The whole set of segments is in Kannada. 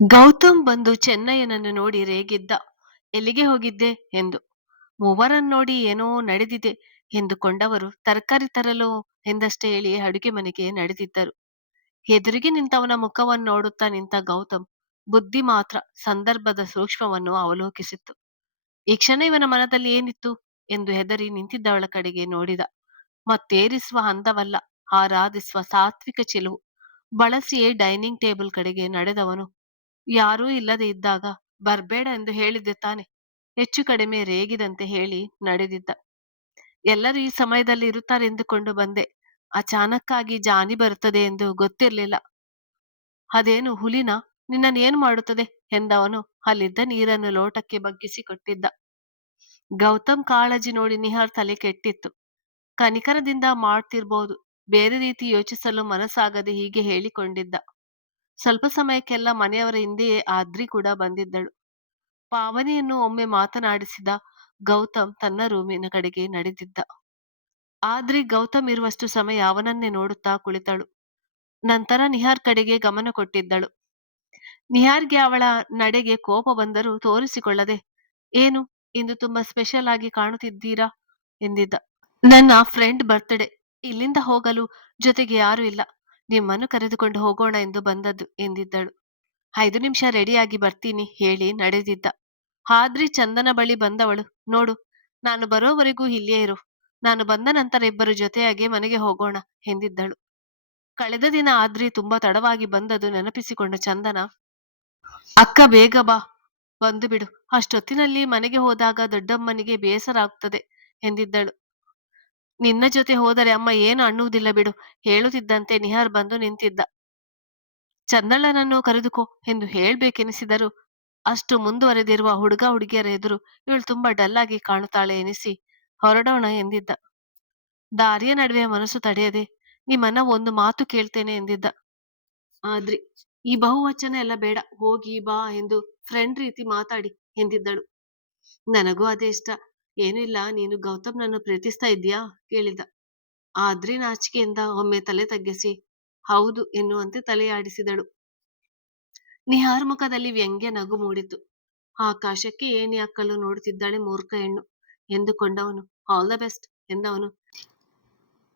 ಗೌತಮ್ ಬಂದು ಚೆನ್ನಯ್ಯನನ್ನು ನೋಡಿ ರೇಗಿದ್ದ. ಎಲ್ಲಿಗೆ ಹೋಗಿದ್ದೆ ಎಂದು. ಮೂವರನ್ನೋಡಿ ಏನೋ ನಡೆದಿದೆ ಎಂದುಕೊಂಡವರು ತರಕಾರಿ ತರಲು ಎಂದಷ್ಟೇ ಹೇಳಿ ಅಡುಗೆ ಮನೆಗೆ ನಡೆದಿದ್ದರು. ಎದುರಿಗೆ ನಿಂತವನ ಮುಖವನ್ನು ನೋಡುತ್ತಾ ನಿಂತ ಗೌತಮ್ ಬುದ್ಧಿ ಮಾತ್ರ ಸಂದರ್ಭದ ಸೂಕ್ಷ್ಮವನ್ನು ಅವಲೋಕಿಸಿತ್ತು. ಈ ಕ್ಷಣ ಇವನ ಮನದಲ್ಲಿ ಏನಿತ್ತು ಎಂದು ಹೆದರಿ ನಿಂತಿದ್ದವಳ ಕಡೆಗೆ ನೋಡಿದ. ಮತ್ತೇರಿಸುವ ಹಂದವಲ್ಲ, ಆರಾಧಿಸುವ ಸಾತ್ವಿಕ ಚೆಲುವು ಬಳಸಿಯೇ ಡೈನಿಂಗ್ ಟೇಬಲ್ ಕಡೆಗೆ ನಡೆದವನು. ಯಾರೂ ಇಲ್ಲದೆ ಇದ್ದಾಗ ಬರ್ಬೇಡ ಎಂದು ಹೇಳಿದ್ದೆ ತಾನೆ. ಹೆಚ್ಚು ಕಡಿಮೆ ರೇಗಿದಂತೆ ಹೇಳಿ ನಡೆದಿದ್ದ. ಎಲ್ಲರೂ ಈ ಸಮಯದಲ್ಲಿ ಇರುತ್ತಾರೆಂದುಕೊಂಡು ಬಂದೆ. ಅಚಾನಕ್ಕಾಗಿ ಜಾನಿ ಬರುತ್ತದೆ ಎಂದು ಗೊತ್ತಿರ್ಲಿಲ್ಲ. ಅದೇನು ಹುಲಿನ? ನಿನ್ನನ್ನೇನು ಮಾಡುತ್ತದೆ ಎಂದವನು ಅಲ್ಲಿದ್ದ ನೀರನ್ನು ಲೋಟಕ್ಕೆ ಬಗ್ಗಿಸಿ ಕೊಟ್ಟಿದ್ದ. ಗೌತಮ್ ಕಾಳಜಿ ನೋಡಿ ನಿಹಾರ್ ತಲೆ ಕೆಟ್ಟಿತ್ತು. ಕನಿಕರದಿಂದ ಮಾಡ್ತಿರ್ಬೋದು, ಬೇರೆ ರೀತಿ ಯೋಚಿಸಲು ಮನಸ್ಸಾಗದೆ ಹೀಗೆ ಹೇಳಿಕೊಂಡಿದ್ದ. ಸ್ವಲ್ಪ ಸಮಯಕ್ಕೆಲ್ಲ ಮನೆಯವರ ಹಿಂದೆಯೇ ಆದ್ರಿ ಕೂಡ ಬಂದಿದ್ದಳು. ಪಾವನಿಯನ್ನು ಒಮ್ಮೆ ಮಾತನಾಡಿಸಿದ ಗೌತಮ್ ತನ್ನ ರೂಮಿನ ಕಡೆಗೆ ನಡೆದಿದ್ದ. ಆದ್ರಿ ಗೌತಮ್ ಇರುವಷ್ಟು ಸಮಯ ಅವನನ್ನೇ ನೋಡುತ್ತಾ ಕುಳಿತಳು. ನಂತರ ನಿಹಾರ್ ಕಡೆಗೆ ಗಮನ ಕೊಟ್ಟಿದ್ದಳು. ನಿಹಾರ್ಗೆ ಅವಳ ನಡೆಗೆ ಕೋಪ ಬಂದರೂ ತೋರಿಸಿಕೊಳ್ಳದೆ, ಏನು ಇಂದು ತುಂಬಾ ಸ್ಪೆಷಲ್ ಆಗಿ ಕಾಣುತ್ತಿದ್ದೀರಾ ಎಂದಿದ್ದ. ನನ್ನ ಫ್ರೆಂಡ್ ಬರ್ತ್ಡೇ, ಇಲ್ಲಿಂದ ಹೋಗಲು ಜೊತೆಗೆ ಯಾರೂ ಇಲ್ಲ, ನಿಮ್ಮನ್ನು ಕರೆದುಕೊಂಡು ಹೋಗೋಣ ಎಂದು ಬಂದದ್ದು ಎಂದಿದ್ದಳು. 5 ನಿಮಿಷ ರೆಡಿಯಾಗಿ ಬರ್ತೀನಿ ಹೇಳಿ ನಡೆದಿದ್ದ. ಆದ್ರಿ ಚಂದನ ಬಳಿ ಬಂದವಳು, ನೋಡು, ನಾನು ಬರೋವರೆಗೂ ಇಲ್ಲಿಯೇ ಇರು, ನಾನು ಬಂದ ನಂತರ ಇಬ್ಬರು ಜೊತೆಯಾಗಿ ಮನೆಗೆ ಹೋಗೋಣ ಎಂದಿದ್ದಳು. ಕಳೆದ ದಿನ ಆದ್ರಿ ತುಂಬಾ ತಡವಾಗಿ ಬಂದದ್ದು ನೆನಪಿಸಿಕೊಂಡ ಚಂದನ, ಅಕ್ಕ ಬೇಗ ಬಾ, ಬಂದು ಬಿಡು, ಅಷ್ಟೊತ್ತಿನಲ್ಲಿ ಮನೆಗೆ ಹೋದಾಗ ದೊಡ್ಡಮ್ಮನಿಗೆ ಬೇಸರ ಆಗ್ತದೆ ಎಂದಿದ್ದಳು. ನಿನ್ನ ಜೊತೆ ಹೋದರೆ ಅಮ್ಮ ಏನು ಅನ್ನುವುದಿಲ್ಲ ಬಿಡು ಹೇಳುತ್ತಿದ್ದಂತೆ ನಿಹಾರ್ ಬಂದು ನಿಂತಿದ್ದ. ಚಂದಳನನ್ನು ಕರೆದುಕೋ ಎಂದು ಹೇಳ್ಬೇಕೆನಿಸಿದರು ಅಷ್ಟು ಮುಂದುವರೆದಿರುವ ಹುಡುಗ ಹುಡುಗಿಯರ ಎದುರು ಇವಳು ತುಂಬಾ ಡಲ್ ಆಗಿ ಕಾಣುತ್ತಾಳೆ ಎನಿಸಿ ಹೊರಡೋಣ ಎಂದಿದ್ದ. ದಾರಿಯ ನಡುವೆ ಮನಸ್ಸು ತಡೆಯದೆ, ನಿಮ್ಮನ್ನ ಒಂದು ಮಾತು ಕೇಳ್ತೇನೆ ಎಂದಿದ್ದ. ಆದ್ರಿ, ಈ ಬಹುವಚನ ಎಲ್ಲ ಬೇಡ, ಹೋಗಿ ಬಾ ಎಂದು ಫ್ರೆಂಡ್ ರೀತಿ ಮಾತಾಡಿ ಎಂದಿದ್ದಳು. ನನಗೂ ಅದೇ ಇಷ್ಟ. ಏನೂ ಇಲ್ಲ, ನೀನು ಗೌತಮ್ನನ್ನು ಪ್ರೀತಿಸ್ತಾ ಇದ್ದೀಯಾ ಕೇಳಿದ. ಆದ್ರಿ ನಾಚಿಕೆಯಿಂದ ಒಮ್ಮೆ ತಲೆ ತಗ್ಗಿಸಿ ಹೌದು ಎನ್ನುವಂತೆ ತಲೆಯಾಡಿಸಿದಳು. ನಿಹಾರ್ ಮುಖದಲ್ಲಿ ವ್ಯಂಗ್ಯ ನಗು ಮೂಡಿತು. ಆಕಾಶಕ್ಕೆ ಏಣಿ ಹಾಕಲು ನೋಡುತ್ತಿದ್ದಾಳೆ ಮೂರ್ಖ ಹೆಣ್ಣು ಎಂದುಕೊಂಡವನು ಆಲ್ ದ ಬೆಸ್ಟ್ ಎಂದವನು.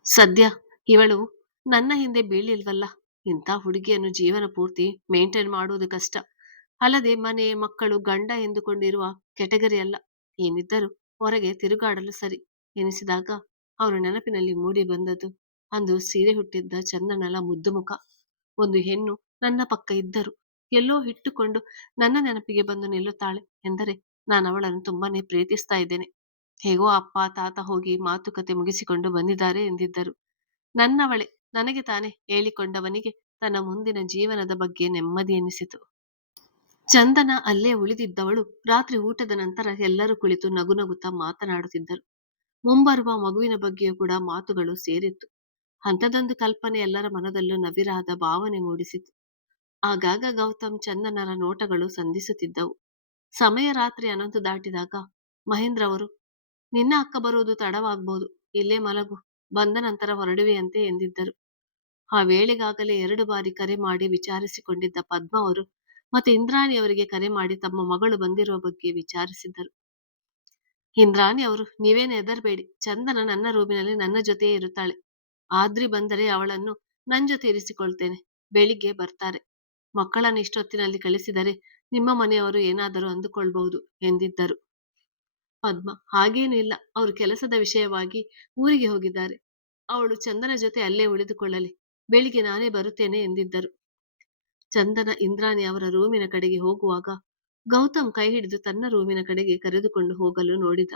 ಸದ್ಯ ಇವಳು ನನ್ನ ಹಿಂದೆ ಬೀಳಿಲ್ವಲ್ಲ, ಇಂಥ ಹುಡುಗಿಯನ್ನು ಜೀವನ ಪೂರ್ತಿ ಮೇಂಟೈನ್ ಮಾಡುವುದು ಕಷ್ಟ. ಅಲ್ಲದೆ ಮನೆ ಮಕ್ಕಳು ಗಂಡ ಎಂದುಕೊಂಡಿರುವ ಕೆಟಗರಿ ಅಲ್ಲ, ಏನಿದ್ದರೂ ಹೊರಗೆ ತಿರುಗಾಡಲು ಸರಿ ಎನಿಸಿದಾಗ ಅವರ ನೆನಪಿನಲ್ಲಿ ಮೂಡಿ ಬಂದದ್ದು ಅಂದು ಸೀರೆ ಹುಟ್ಟಿದ್ದ ಚಂದನಲ ಮುದ್ದು ಮುಖ. ಒಂದು ಹೆಣ್ಣು ನನ್ನ ಪಕ್ಕ ಇದ್ದರು ಎಲ್ಲೋ ಇಟ್ಟುಕೊಂಡು ನನ್ನ ನೆನಪಿಗೆ ಬಂದು ನಿಲ್ಲುತ್ತಾಳೆ ಎಂದರೆ ನಾನು ಅವಳನ್ನು ತುಂಬಾನೇ ಪ್ರೀತಿಸ್ತಾ ಇದ್ದೇನೆ. ಹೇಗೋ ಅಪ್ಪ ತಾತ ಹೋಗಿ ಮಾತುಕತೆ ಮುಗಿಸಿಕೊಂಡು ಬಂದಿದ್ದಾರೆ ಎಂದಿದ್ದರು. ನನ್ನವಳೆ ನನಗೆ ತಾನೇ ಹೇಳಿಕೊಂಡವನಿಗೆ ತನ್ನ ಮುಂದಿನ ಜೀವನದ ಬಗ್ಗೆ ನೆಮ್ಮದಿ ಎನಿಸಿತು. ಚಂದನ ಅಲ್ಲೇ ಉಳಿದಿದ್ದವಳು ರಾತ್ರಿ ಊಟದ ನಂತರ ಎಲ್ಲರೂ ಕುಳಿತು ನಗು ನಗುತ್ತಾ ಮಾತನಾಡುತ್ತಿದ್ದರು. ಮುಂಬರುವ ಮಗುವಿನ ಬಗ್ಗೆಯೂ ಕೂಡ ಮಾತುಗಳು ಸೇರಿತ್ತು. ಅಂಥದೊಂದು ಕಲ್ಪನೆ ಎಲ್ಲರ ಮನದಲ್ಲೂ ನವಿರಾದ ಭಾವನೆ ಮೂಡಿಸಿತು. ಆಗಾಗ ಗೌತಮ್ ಚಂದನರ ನೋಟಗಳು ಸಂಧಿಸುತ್ತಿದ್ದವು. ಸಮಯ ರಾತ್ರಿ 11 ದಾಟಿದಾಗ ಮಹೇಂದ್ರ ಅವರು, ನಿನ್ನ ಅಕ್ಕ ಬರುವುದು ತಡವಾಗ್ಬೋದು, ಇಲ್ಲೇ ಮಲಗು, ಬಂದ ನಂತರ ಹೊರಡುವೆಯಂತೆ ಎಂದಿದ್ದರು. ಆ ವೇಳೆಗಾಗಲೇ 2 ಬಾರಿ ಕರೆ ಮಾಡಿ ವಿಚಾರಿಸಿಕೊಂಡಿದ್ದ ಪದ್ಮ ಅವರು ಮತ್ತೆ ಇಂದ್ರಾಣಿ ಅವರಿಗೆ ಕರೆ ಮಾಡಿ ತಮ್ಮ ಮಗಳು ಬಂದಿರುವ ಬಗ್ಗೆ ವಿಚಾರಿಸಿದ್ದರು. ಇಂದ್ರಾಣಿ ಅವರು, ನೀವೇನು ಹೆದರ್ಬೇಡಿ, ಚಂದನ ನನ್ನ ರೂಮಿನಲ್ಲಿ ನನ್ನ ಜೊತೆಯೇ ಇರುತ್ತಾಳೆ. ಆದ್ರಿ ಬಂದರೆ ಅವಳನ್ನು ನನ್ನ ಜೊತೆ ಇರಿಸಿಕೊಳ್ತೇನೆ, ಬೆಳಿಗ್ಗೆ ಬರ್ತಾರೆ. ಮಕ್ಕಳನ್ನು ಇಷ್ಟೊತ್ತಿನಲ್ಲಿ ಕಳಿಸಿದರೆ ನಿಮ್ಮ ಮನೆಯವರು ಏನಾದರೂ ಅಂದುಕೊಳ್ಬಹುದು ಎಂದಿದ್ದರು. ಪದ್ಮ, ಹಾಗೇನೂ ಇಲ್ಲ, ಅವರು ಕೆಲಸದ ವಿಷಯವಾಗಿ ಊರಿಗೆ ಹೋಗಿದ್ದಾರೆ. ಅವಳು ಚಂದನ ಜೊತೆ ಅಲ್ಲೇ ಉಳಿದುಕೊಳ್ಳಲಿ, ಬೆಳಿಗ್ಗೆ ನಾನೇ ಬರುತ್ತೇನೆ ಎಂದಿದ್ದರು. ಚಂದನ ಇಂದ್ರಾಣಿ ಅವರ ರೂಮಿನ ಕಡೆಗೆ ಹೋಗುವಾಗ ಗೌತಮ್ ಕೈ ಹಿಡಿದು ತನ್ನ ರೂಮಿನ ಕಡೆಗೆ ಕರೆದುಕೊಂಡು ಹೋಗಲು ನೋಡಿದ.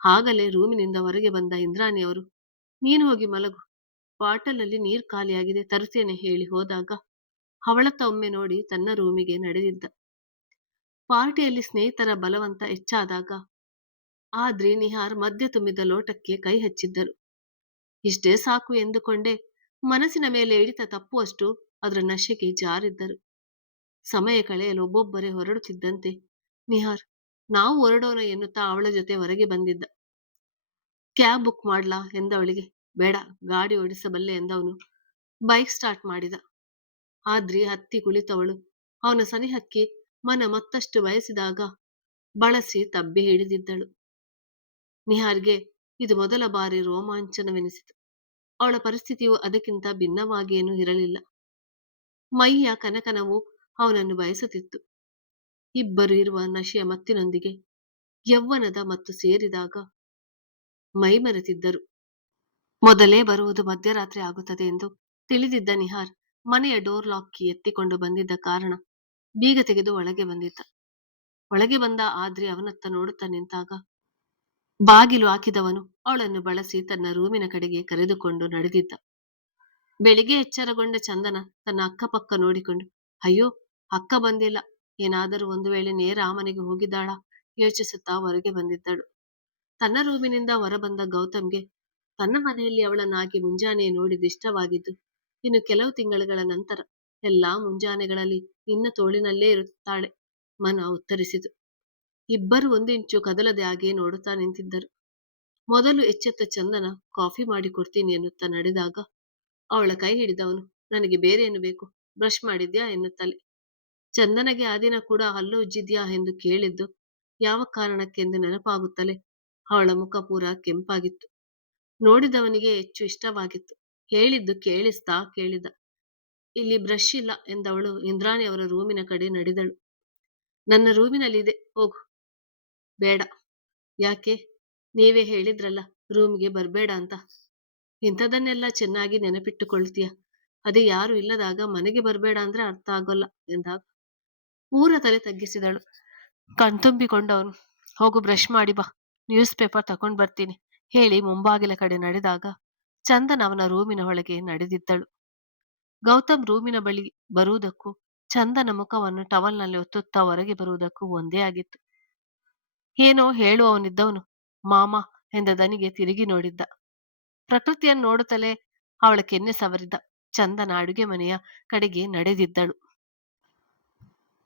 ಆಗಲೇ ರೂಮಿನಿಂದ ಹೊರಗೆ ಬಂದ ಇಂದ್ರಾಣಿ ಅವರು, ನೀನು ಹೋಗಿ ಮಲಗು, ಬಾಟಲಲ್ಲಿ ನೀರು ಖಾಲಿಯಾಗಿದೆ, ತರುತ್ತೇನೆ ಹೇಳಿ ಹೋದಾಗ ಅವಳತ್ತ ಒಮ್ಮೆ ನೋಡಿ ತನ್ನ ರೂಮಿಗೆ ನಡೆದಿದ್ದ. ಪಾರ್ಟಿಯಲ್ಲಿ ಸ್ನೇಹಿತರ ಬಲವಂತ ಹೆಚ್ಚಾದಾಗ ಆದ್ರಿ ನಿಹಾರ್ ಮದ್ಯ ತುಂಬಿದ ಲೋಟಕ್ಕೆ ಕೈ ಹಚ್ಚಿದ್ದರು. ಇಷ್ಟೇ ಸಾಕು ಎಂದುಕೊಂಡೇ ಮನಸ್ಸಿನ ಮೇಲೆ ಹಿಡಿತ ತಪ್ಪುವಷ್ಟು ಅದರ ನಶೆಗೆ ಜಾರಿದ್ದರು. ಸಮಯ ಕಳೆಯಲು ಒಬ್ಬೊಬ್ಬರೇ ಹೊರಡುತ್ತಿದ್ದಂತೆ ನಿಹಾರ್, ನಾವು ಹೊರಡೋಣ ಎನ್ನುತ್ತಾ ಅವಳ ಜೊತೆ ಹೊರಗೆ ಬಂದಿದ್ದ. ಕ್ಯಾಬ್ ಬುಕ್ ಮಾಡ್ಲಾ ಎಂದವಳಿಗೆ. ಬೇಡ, ಗಾಡಿ ಓಡಿಸಬಲ್ಲೆ ಎಂದವನು ಬೈಕ್ ಸ್ಟಾರ್ಟ್ ಮಾಡಿದ. ಆದ್ರಿ ಹತ್ತಿ ಕುಳಿತವಳು, ಅವನ ಸನಿಹಕ್ಕೆ ಮನ ಮತ್ತಷ್ಟು ಬಯಸಿದಾಗ ಬಳಸಿ ತಬ್ಬಿ ಹಿಡಿದಿದ್ದಳು. ನಿಹಾರ್ಗೆ ಇದು ಮೊದಲ ಬಾರಿ ರೋಮಾಂಚನವೆನಿಸಿತು. ಅವಳ ಪರಿಸ್ಥಿತಿಯು ಅದಕ್ಕಿಂತ ಭಿನ್ನವಾಗೇನೂ ಇರಲಿಲ್ಲ. ಮೈಯ ಕನಕನವು ಅವನನ್ನು ಬಯಸುತ್ತಿತ್ತು. ಇಬ್ಬರು ಇರುವ ನಶೆಯ ಮತ್ತಿನೊಂದಿಗೆ ಯೌವನದ ಮತ್ತು ಸೇರಿದಾಗ ಮೈಮರೆತಿದ್ದರು. ಮೊದಲೇ ಬರುವುದು ಮಧ್ಯರಾತ್ರಿ ಆಗುತ್ತದೆ ಎಂದು ತಿಳಿದಿದ್ದ ನಿಹಾರ್ ಮನೆಯ ಡೋರ್ ಲಾಕ್ ಕೀ ಎತ್ತಿಕೊಂಡು ಬಂದಿದ್ದ ಕಾರಣ ಬೀಗ ತೆಗೆದು ಒಳಗೆ ಬಂದಿದ್ದ. ಒಳಗೆ ಬಂದ ಆದ್ರಿ ಅವನತ್ತ ನೋಡುತ್ತಾ ನಿಂತಾಗ ಬಾಗಿಲು ಹಾಕಿದವನು ಅವಳನ್ನು ಬಳಸಿ ತನ್ನ ರೂಮಿನ ಕಡೆಗೆ ಕರೆದುಕೊಂಡು ನಡೆದಿದ್ದ. ಬೆಳಿಗ್ಗೆ ಎಚ್ಚರಗೊಂಡ ಚಂದನ ತನ್ನ ಅಕ್ಕಪಕ್ಕ ನೋಡಿಕೊಂಡು, ಅಯ್ಯೋ, ಅಕ್ಕ ಬಂದಿಲ್ಲ, ಏನಾದರೂ ಒಂದು ವೇಳೆ ನೇರ ಆ ಮನೆಗೆ ಹೋಗಿದ್ದಾಳಾ ಯೋಚಿಸುತ್ತಾ ಹೊರಗೆ ಬಂದಿದ್ದಳು. ತನ್ನ ರೂಮಿನಿಂದ ಹೊರಬಂದ ಗೌತಮ್ಗೆ ತನ್ನ ಮನೆಯಲ್ಲಿ ಅವಳನ್ನಾಗಿ ಮುಂಜಾನೆ ನೋಡಿದಿಷ್ಟವಾಗಿದ್ದು, ಇನ್ನು ಕೆಲವು ತಿಂಗಳುಗಳ ನಂತರ ಎಲ್ಲಾ ಮುಂಜಾನೆಗಳಲ್ಲಿ ನಿನ್ನ ತೋಳಿನಲ್ಲೇ ಇರುತ್ತಾಳೆ ಮನ ಉತ್ತರಿಸಿತು. ಇಬ್ಬರು ಒಂದಿಂಚು ಕದಲದೆ ಹಾಗೆ ನೋಡುತ್ತಾ ನಿಂತಿದ್ದರು. ಮೊದಲು ಎಚ್ಚೆತ್ತ ಚಂದನ ಕಾಫಿ ಮಾಡಿ ಕೊಡ್ತೀನಿ ಎನ್ನುತ್ತಾ ನಡೆದಾಗ ಅವಳ ಕೈ ಹಿಡಿದವನು, ನನಗೆ ಬೇರೇನು ಬೇಕು, ಬ್ರಷ್ ಮಾಡಿದ್ಯಾ ಎನ್ನುತ್ತಲೇ. ಚಂದನಗೆ ಆ ದಿನ ಕೂಡ ಹಲ್ಲು ಉಜ್ಜಿದ್ಯಾ ಎಂದು ಕೇಳಿದ್ದು ಯಾವ ಕಾರಣಕ್ಕೆಂದು ನೆನಪಾಗುತ್ತಲೇ ಅವಳ ಮುಖ ಪೂರ ಕೆಂಪಾಗಿತ್ತು. ನೋಡಿದವನಿಗೆ ಹೆಚ್ಚು ಇಷ್ಟವಾಗಿತ್ತು. ಹೇಳಿದ್ದು ಕೇಳಿಸ್ತಾ ಕೇಳಿದ. ಇಲ್ಲಿ ಬ್ರಷ್ ಇಲ್ಲ ಎಂದವಳು ಇಂದ್ರಾಣಿ ಅವರ ರೂಮಿನ ಕಡೆ ನಡೆದಳು. ನನ್ನ ರೂಮಿನಲ್ಲಿದೆ, ಹೋಗು. ಬೇಡ. ಯಾಕೆ? ನೀವೇ ಹೇಳಿದ್ರಲ್ಲ ರೂಮ್ಗೆ ಬರ್ಬೇಡ ಅಂತ. ಇಂಥದನ್ನೆಲ್ಲ ಚೆನ್ನಾಗಿ ನೆನಪಿಟ್ಟುಕೊಳ್ತೀಯ. ಅದೇ ಯಾರು ಇಲ್ಲದಾಗ ಮನೆಗೆ ಬರ್ಬೇಡ ಅಂದ್ರೆ ಅರ್ಥ ಆಗೋಲ್ಲ ಎಂದಾಗ ಪೂರ ತಲೆ ತಗ್ಗಿಸಿದಳು. ಕಣ್ತುಂಬಿಕೊಂಡವನು, ಹೋಗು ಬ್ರಷ್ ಮಾಡಿ ಬಾ, ನ್ಯೂಸ್ ಪೇಪರ್ ತಕೊಂಡ್ ಬರ್ತೀನಿ ಹೇಳಿ ಮುಂಬಾಗಿಲ ಕಡೆ ನಡೆದಾಗ ಚಂದನ್ ಅವನ ರೂಮಿನ ಒಳಗೆ ನಡೆದಿದ್ದಳು. ಗೌತಮ್ ರೂಮಿನ ಬಳಿ ಬರುವುದಕ್ಕೂ ಚಂದನ ಮುಖವನ್ನು ಟವಲ್ನಲ್ಲಿ ಒತ್ತುತ್ತಾ ಹೊರಗೆ ಬರುವುದಕ್ಕೂ ಒಂದೇ ಆಗಿತ್ತು. ಏನೋ ಹೇಳುವವನಿದ್ದವನು ಮಾಮ ಎಂದ ದನಿಗೆ ತಿರುಗಿ ನೋಡಿದ್ದ. ಪ್ರಕೃತಿಯನ್ನು ನೋಡುತ್ತಲೇ ಅವಳ ಕೆನ್ನೆ ಸವರಿದ್ದ. ಚಂದನ ಅಡುಗೆ ಮನೆಯ ಕಡೆಗೆ ನಡೆದಿದ್ದಳು.